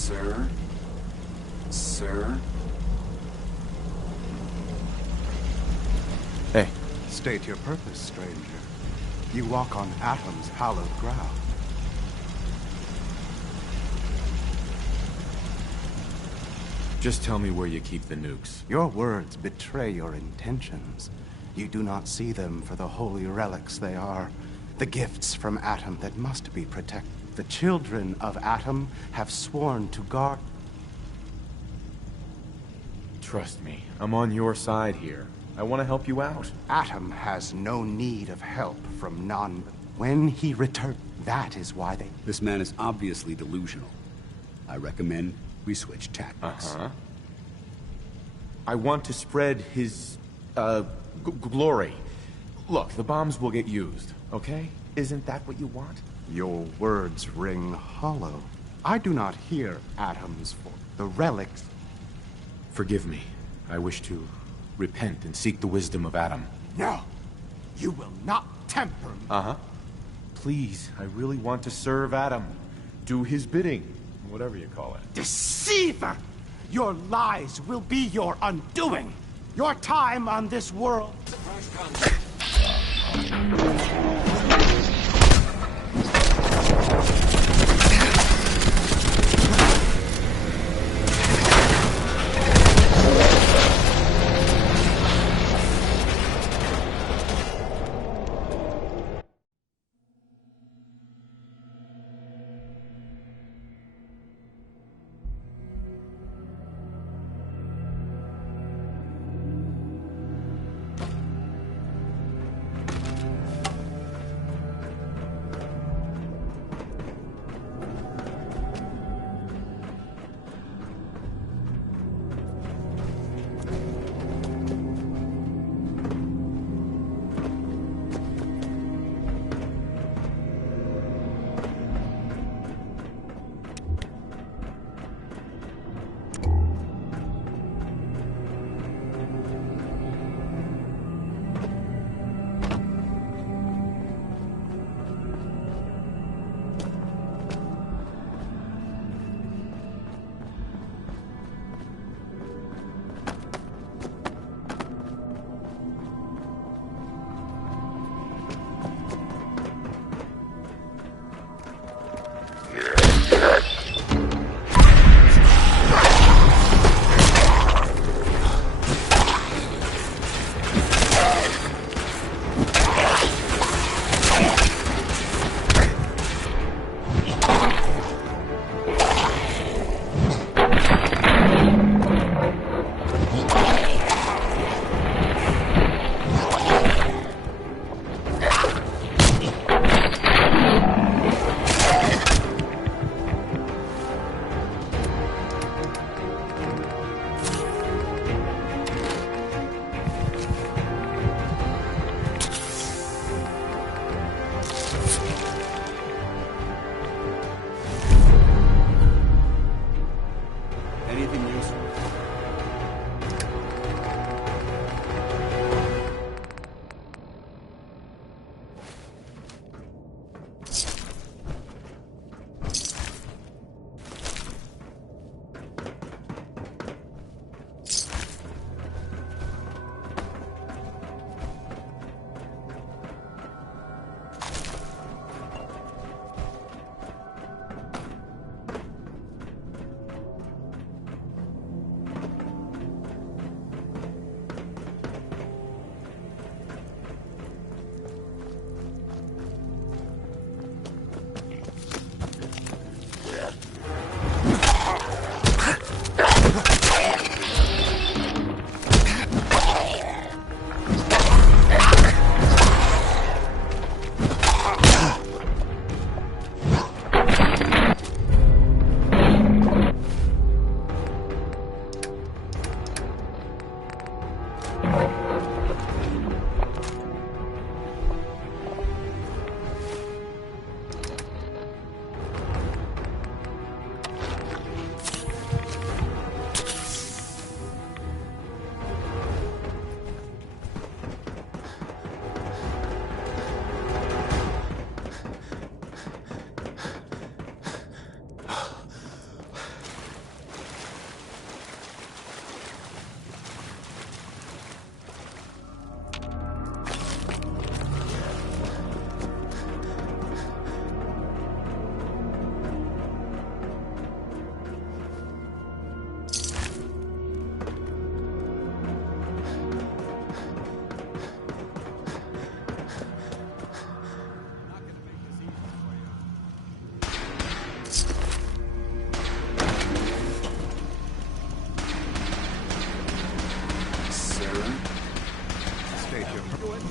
Sir? Sir? Hey. State your purpose, stranger. You walk on Atom's hallowed ground. Just tell me where you keep the nukes. Your words betray your intentions. You do not see them for the holy relics they are. The gifts from Atom that must be protected. The children of Atom have sworn to guard... Trust me, I'm on your side here. I want to help you out. Atom has no need of help from none. When he returns, that is why they... This man is obviously delusional. I recommend we switch tactics. I want to spread his, glory. Look, the bombs will get used, okay? Isn't that what you want? Your words ring hollow. I do not hear Atom's voice. The relics... Forgive me. I wish to repent and seek the wisdom of Atom. No! You will not temper me. Please, I really want to serve Atom. Do his bidding, whatever you call it. Deceiver! Your lies will be your undoing. Your time on this world...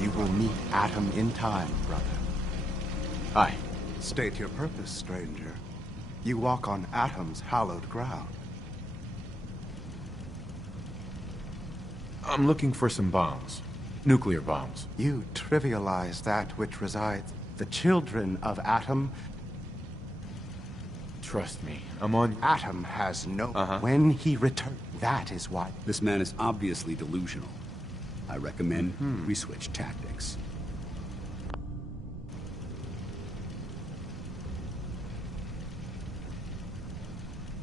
You will meet Atom in time, brother. Aye. State your purpose, stranger. You walk on Atom's hallowed ground. I'm looking for some bombs. Nuclear bombs. You trivialize that which resides. The children of Atom. Trust me, I'm on... Atom has no... When he returns, that is why... This man is obviously delusional. I recommend we switch tactics.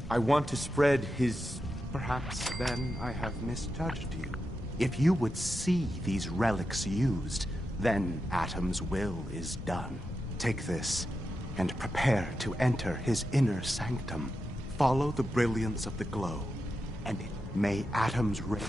I want to spread his... Perhaps then I have misjudged you. If you would see these relics used, then Atom's will is done. Take this, and prepare to enter his inner sanctum. Follow the brilliance of the glow, and may Atom's ray...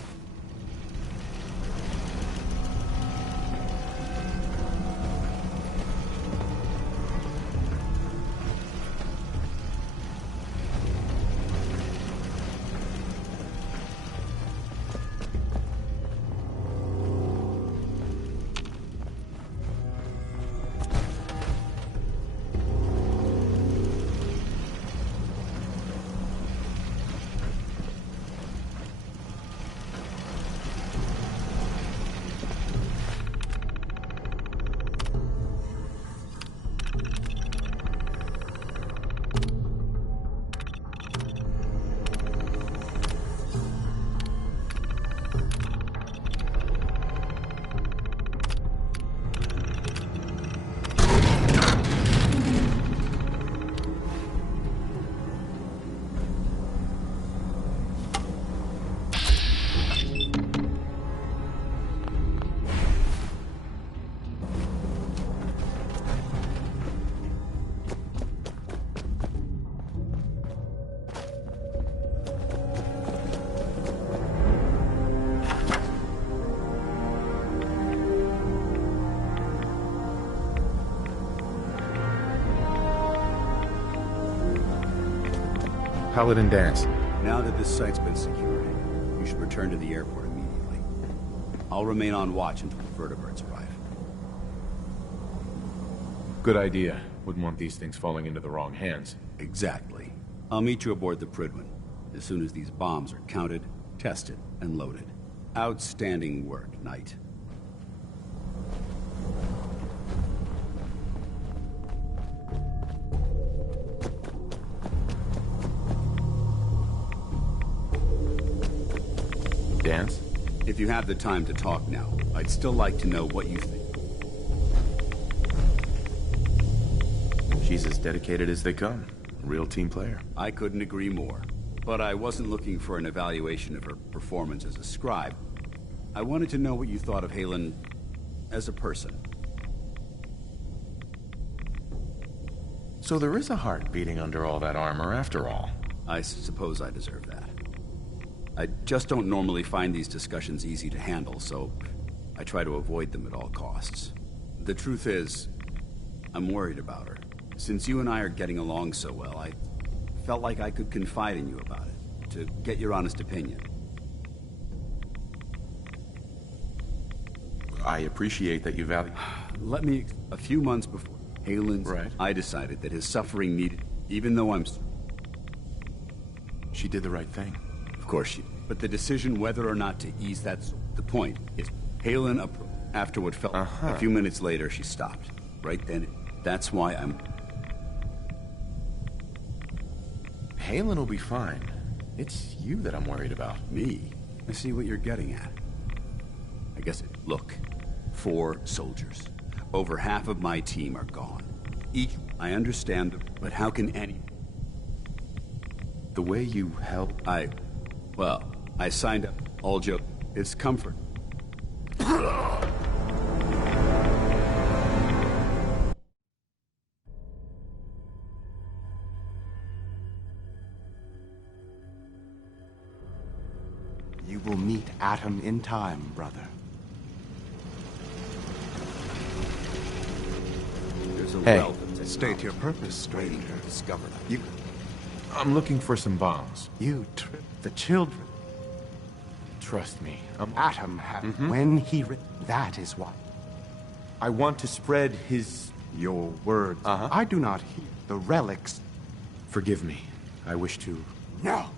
Paladin dance. Now that this site's been secured, you should return to the airport immediately. I'll remain on watch until the vertebrates arrive. Good idea. Wouldn't want these things falling into the wrong hands. Exactly. I'll meet you aboard the Prydwen as soon as these bombs are counted, tested, and loaded. Outstanding work, Knight. Dance? If you have the time to talk now, I'd still like to know what you think. She's as dedicated as they come. Real team player. I couldn't agree more. But I wasn't looking for an evaluation of her performance as a scribe. I wanted to know what you thought of Halen as a person. So there is a heart beating under all that armor after all. I suppose I deserve that. I just don't normally find these discussions easy to handle, so I try to avoid them at all costs. The truth is, I'm worried about her. Since you and I are getting along so well, I felt like I could confide in you about it, to get your honest opinion. I appreciate that you value... Let me... A few months before Halen's... Right. I decided that his suffering needed... Even though I'm... She did the right thing. Of course she... But the decision whether or not to ease that... The point is, Halen... After what felt... A few minutes later, she stopped. Right then. That's why I'm... Halen will be fine. It's you that I'm worried about. Me? I see what you're getting at. I guess it... Look. 4 soldiers. Over half of my team are gone. Each... I understand, but how can any... The way you help... Well, I signed up. All joke. It's comfort. You will meet Atom in time, brother. There's a Hey. wealth of State your purpose, stranger. Discover that. You... I'm looking for some bombs. You trip the children. Trust me, Atom had... When he... That is why. I want to spread his... Your words. I do not hear. The relics... Forgive me. I wish to... No!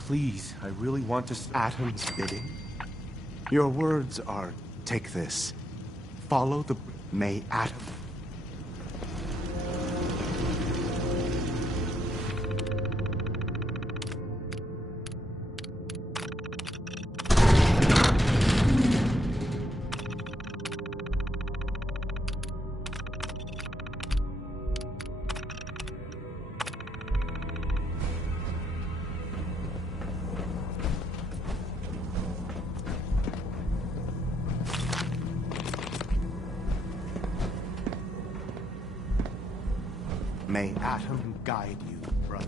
Please, I really want to... Atom's bidding? Your words are, take this. Follow the... May Atom... May Atom guide you, brother.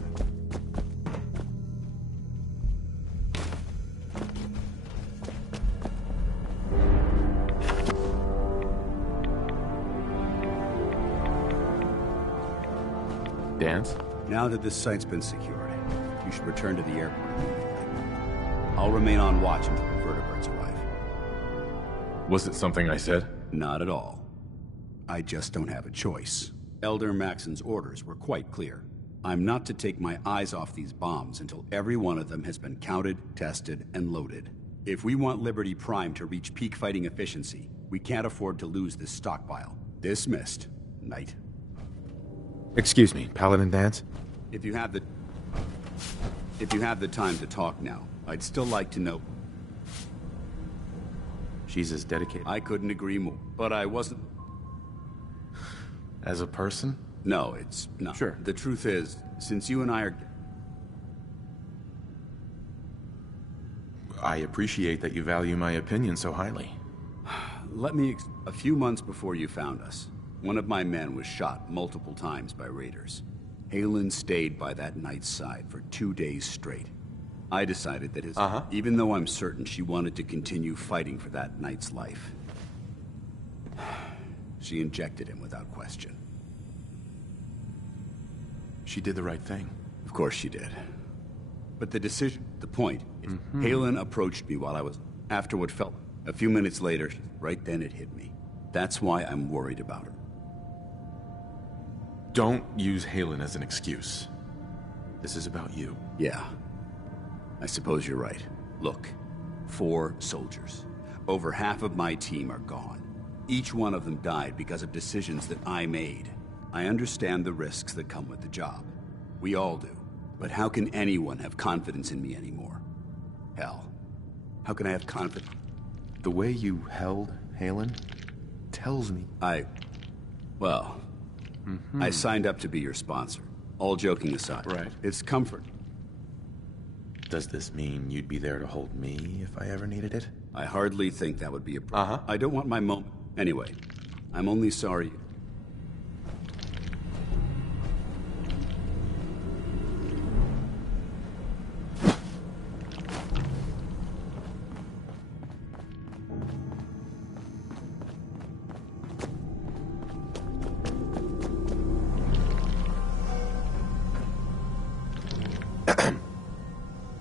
Dance? Now that this site's been secured, you should return to the airport immediately. I'll remain on watch until the vertebrates arrive. Was it something I said? Not at all. I just don't have a choice. Elder Maxon's orders were quite clear. I'm not to take my eyes off these bombs until every one of them has been counted, tested, and loaded. If we want Liberty Prime to reach peak fighting efficiency, we can't afford to lose this stockpile. Dismissed, Knight. Excuse me, Paladin Dance? If you have the time to talk now, I'd still like to know... She's as dedicated. I couldn't agree more, but I wasn't... As a person? No, it's not. Sure. The truth is, since you and I are... I appreciate that you value my opinion so highly. Let me... A few months before you found us, one of my men was shot multiple times by raiders. Halen stayed by that knight's side for 2 days straight. I decided that his... Even though I'm certain she wanted to continue fighting for that knight's life, she injected him without question. She did the right thing. Of course she did. But the point is, Halen approached me while I was... After what felt... A few minutes later, right then it hit me. That's why I'm worried about her. Don't use Halen as an excuse. This is about you. Yeah. I suppose you're right. Look, 4 soldiers. Over half of my team are gone. Each one of them died because of decisions that I made. I understand the risks that come with the job. We all do. But how can anyone have confidence in me anymore? Hell, how can I have confidence? The way you held Halen tells me... Well, I signed up to be your sponsor. All joking aside. Right. It's comfort. Does this mean you'd be there to hold me if I ever needed it? I hardly think that would be a problem. I don't want my moment. Anyway, I'm only sorry...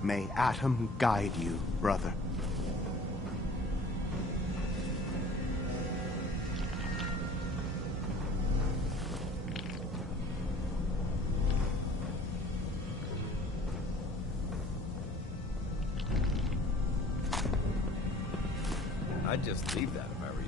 May Atom guide you, brother. I'd just leave that if I were you.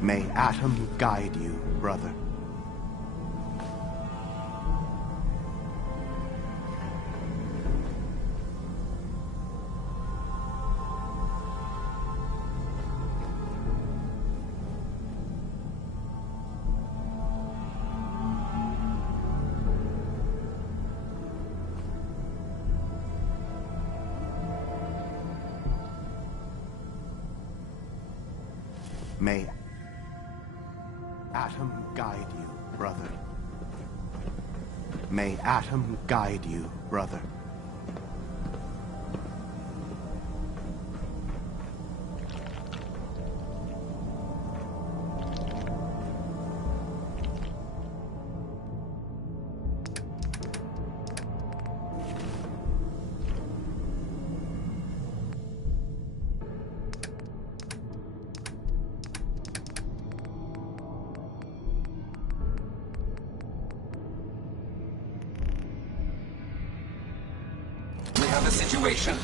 May Atom guide you, brother. May Atom guide you, brother. May Atom guide you, brother. We have a situation.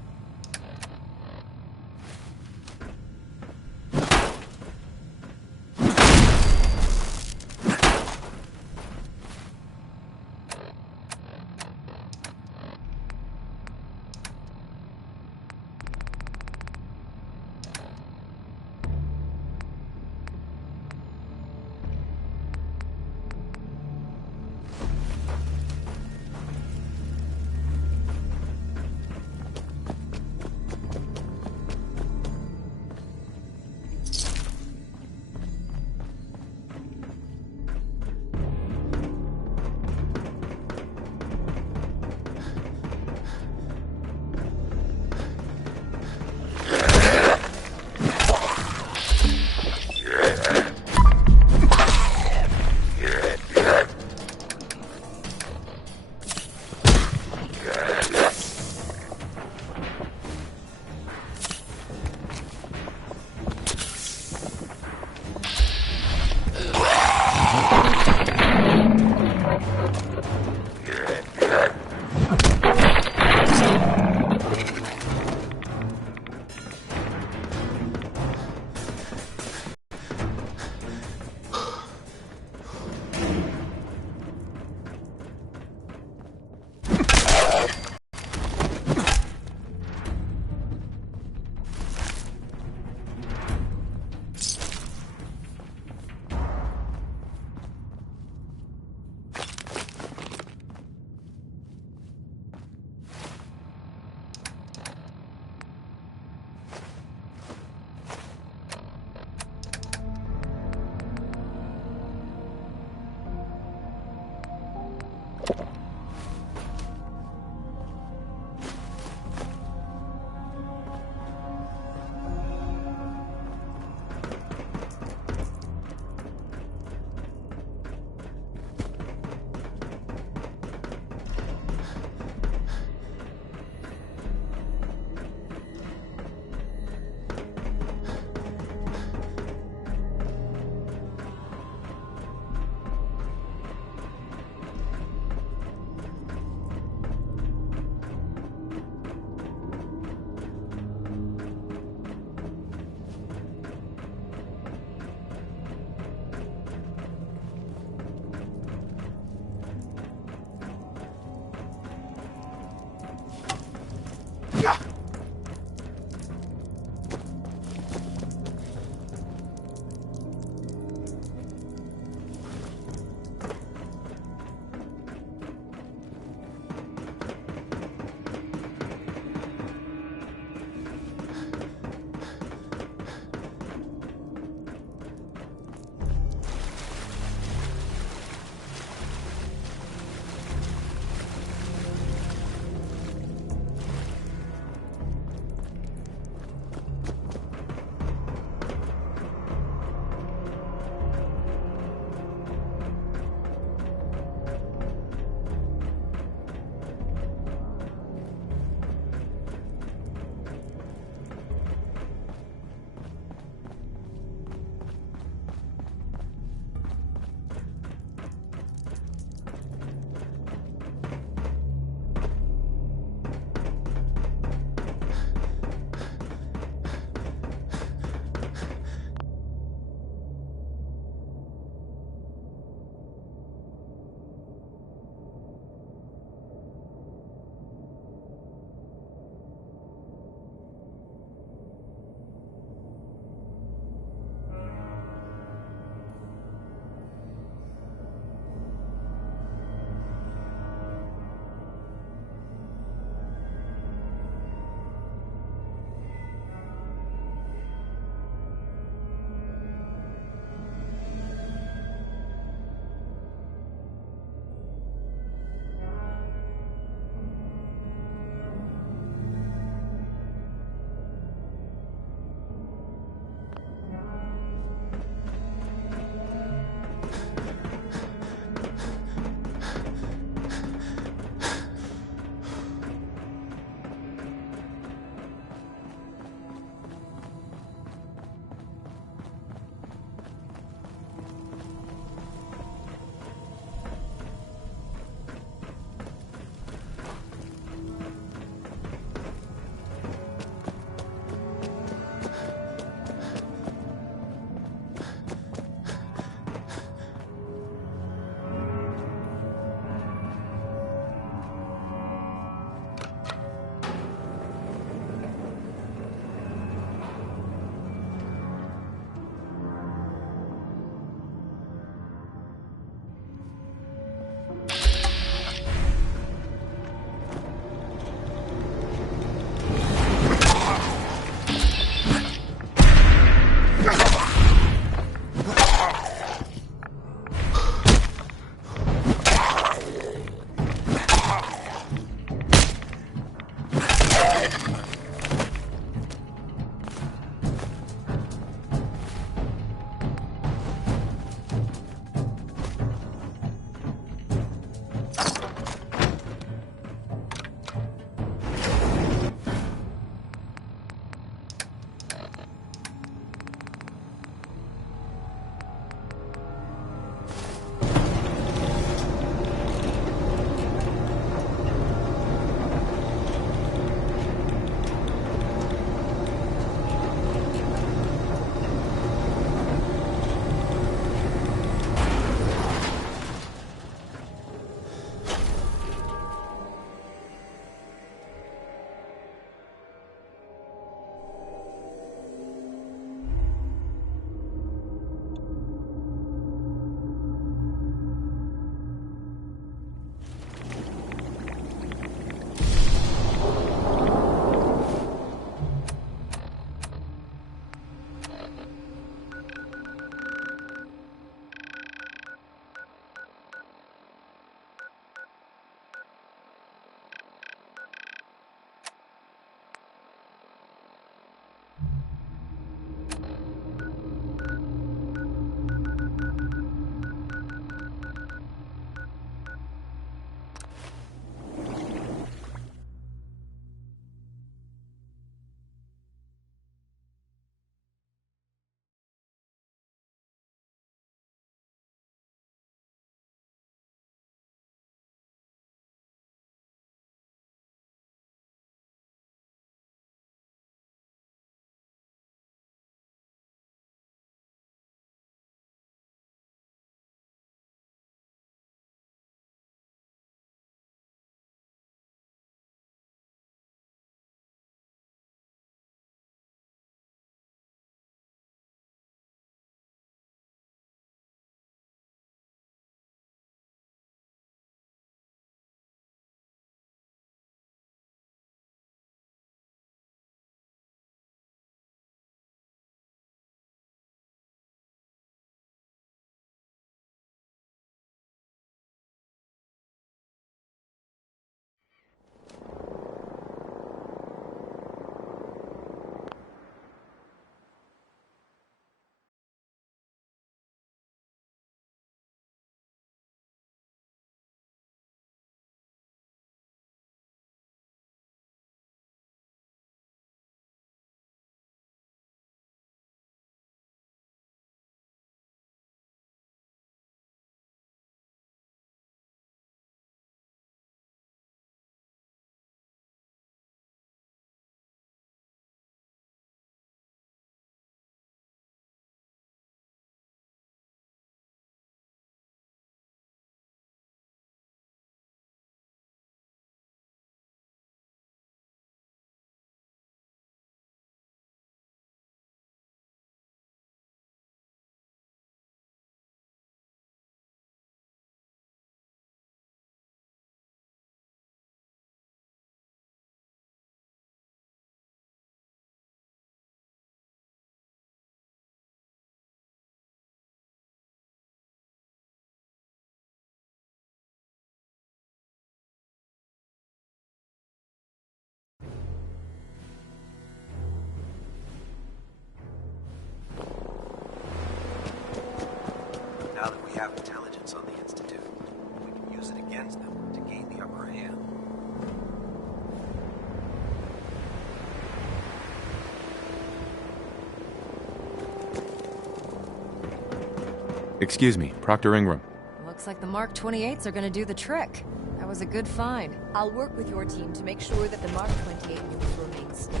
Excuse me, Proctor Ingram. Looks like the Mark 28s are gonna do the trick. That was a good find. I'll work with your team to make sure that the Mark 28 nuke remains stable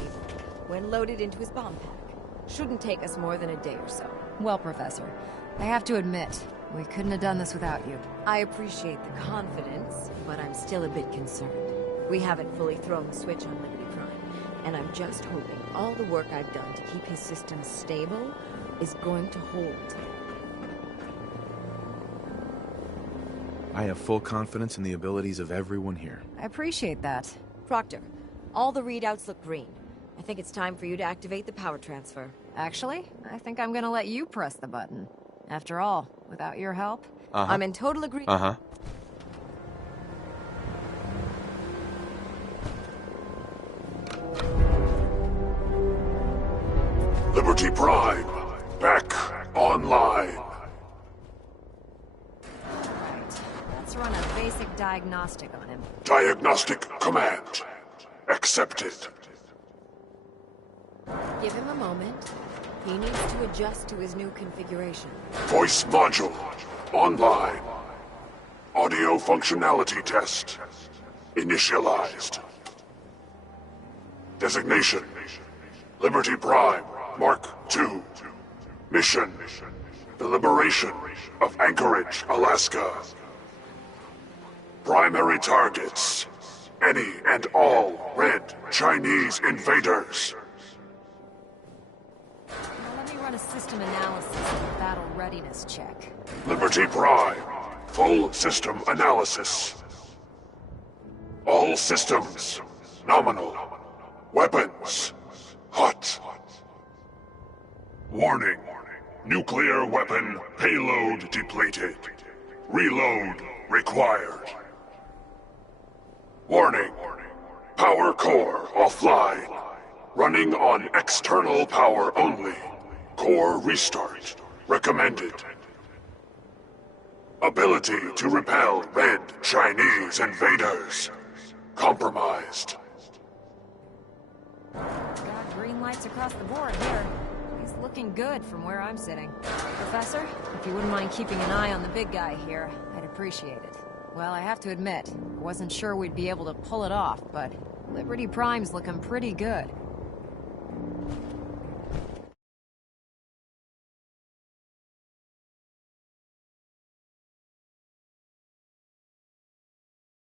when loaded into his bomb pack. Shouldn't take us more than a day or so. Well, Professor, I have to admit, we couldn't have done this without you. I appreciate the confidence, but I'm still a bit concerned. We haven't fully thrown the switch on Liberty Prime, and I'm just hoping all the work I've done to keep his system stable is going to hold. I have full confidence in the abilities of everyone here. I appreciate that. Proctor, all the readouts look green. I think it's time for you to activate the power transfer. Actually, I think I'm gonna let you press the button. After all, without your help... I'm in total agreement. Liberty Prime, back online. Let's run a basic diagnostic on him. Diagnostic command accepted. Give him a moment. He needs to adjust to his new configuration. Voice module online. Audio functionality test initialized. Designation: Liberty Prime Mark II. Mission: the liberation of Anchorage, Alaska. Primary targets: any and all red Chinese invaders. Let me run a system analysis and a battle readiness check. Liberty Prime, full system analysis. All systems nominal. Weapons hot. Warning: nuclear weapon payload depleted. Reload required. Warning: power core offline. Running on external power only. Core restart recommended. Ability to repel red Chinese invaders compromised. Got green lights across the board here. He's looking good from where I'm sitting. Professor, if you wouldn't mind keeping an eye on the big guy here, I'd appreciate it. Well, I have to admit, I wasn't sure we'd be able to pull it off, but Liberty Prime's looking pretty good.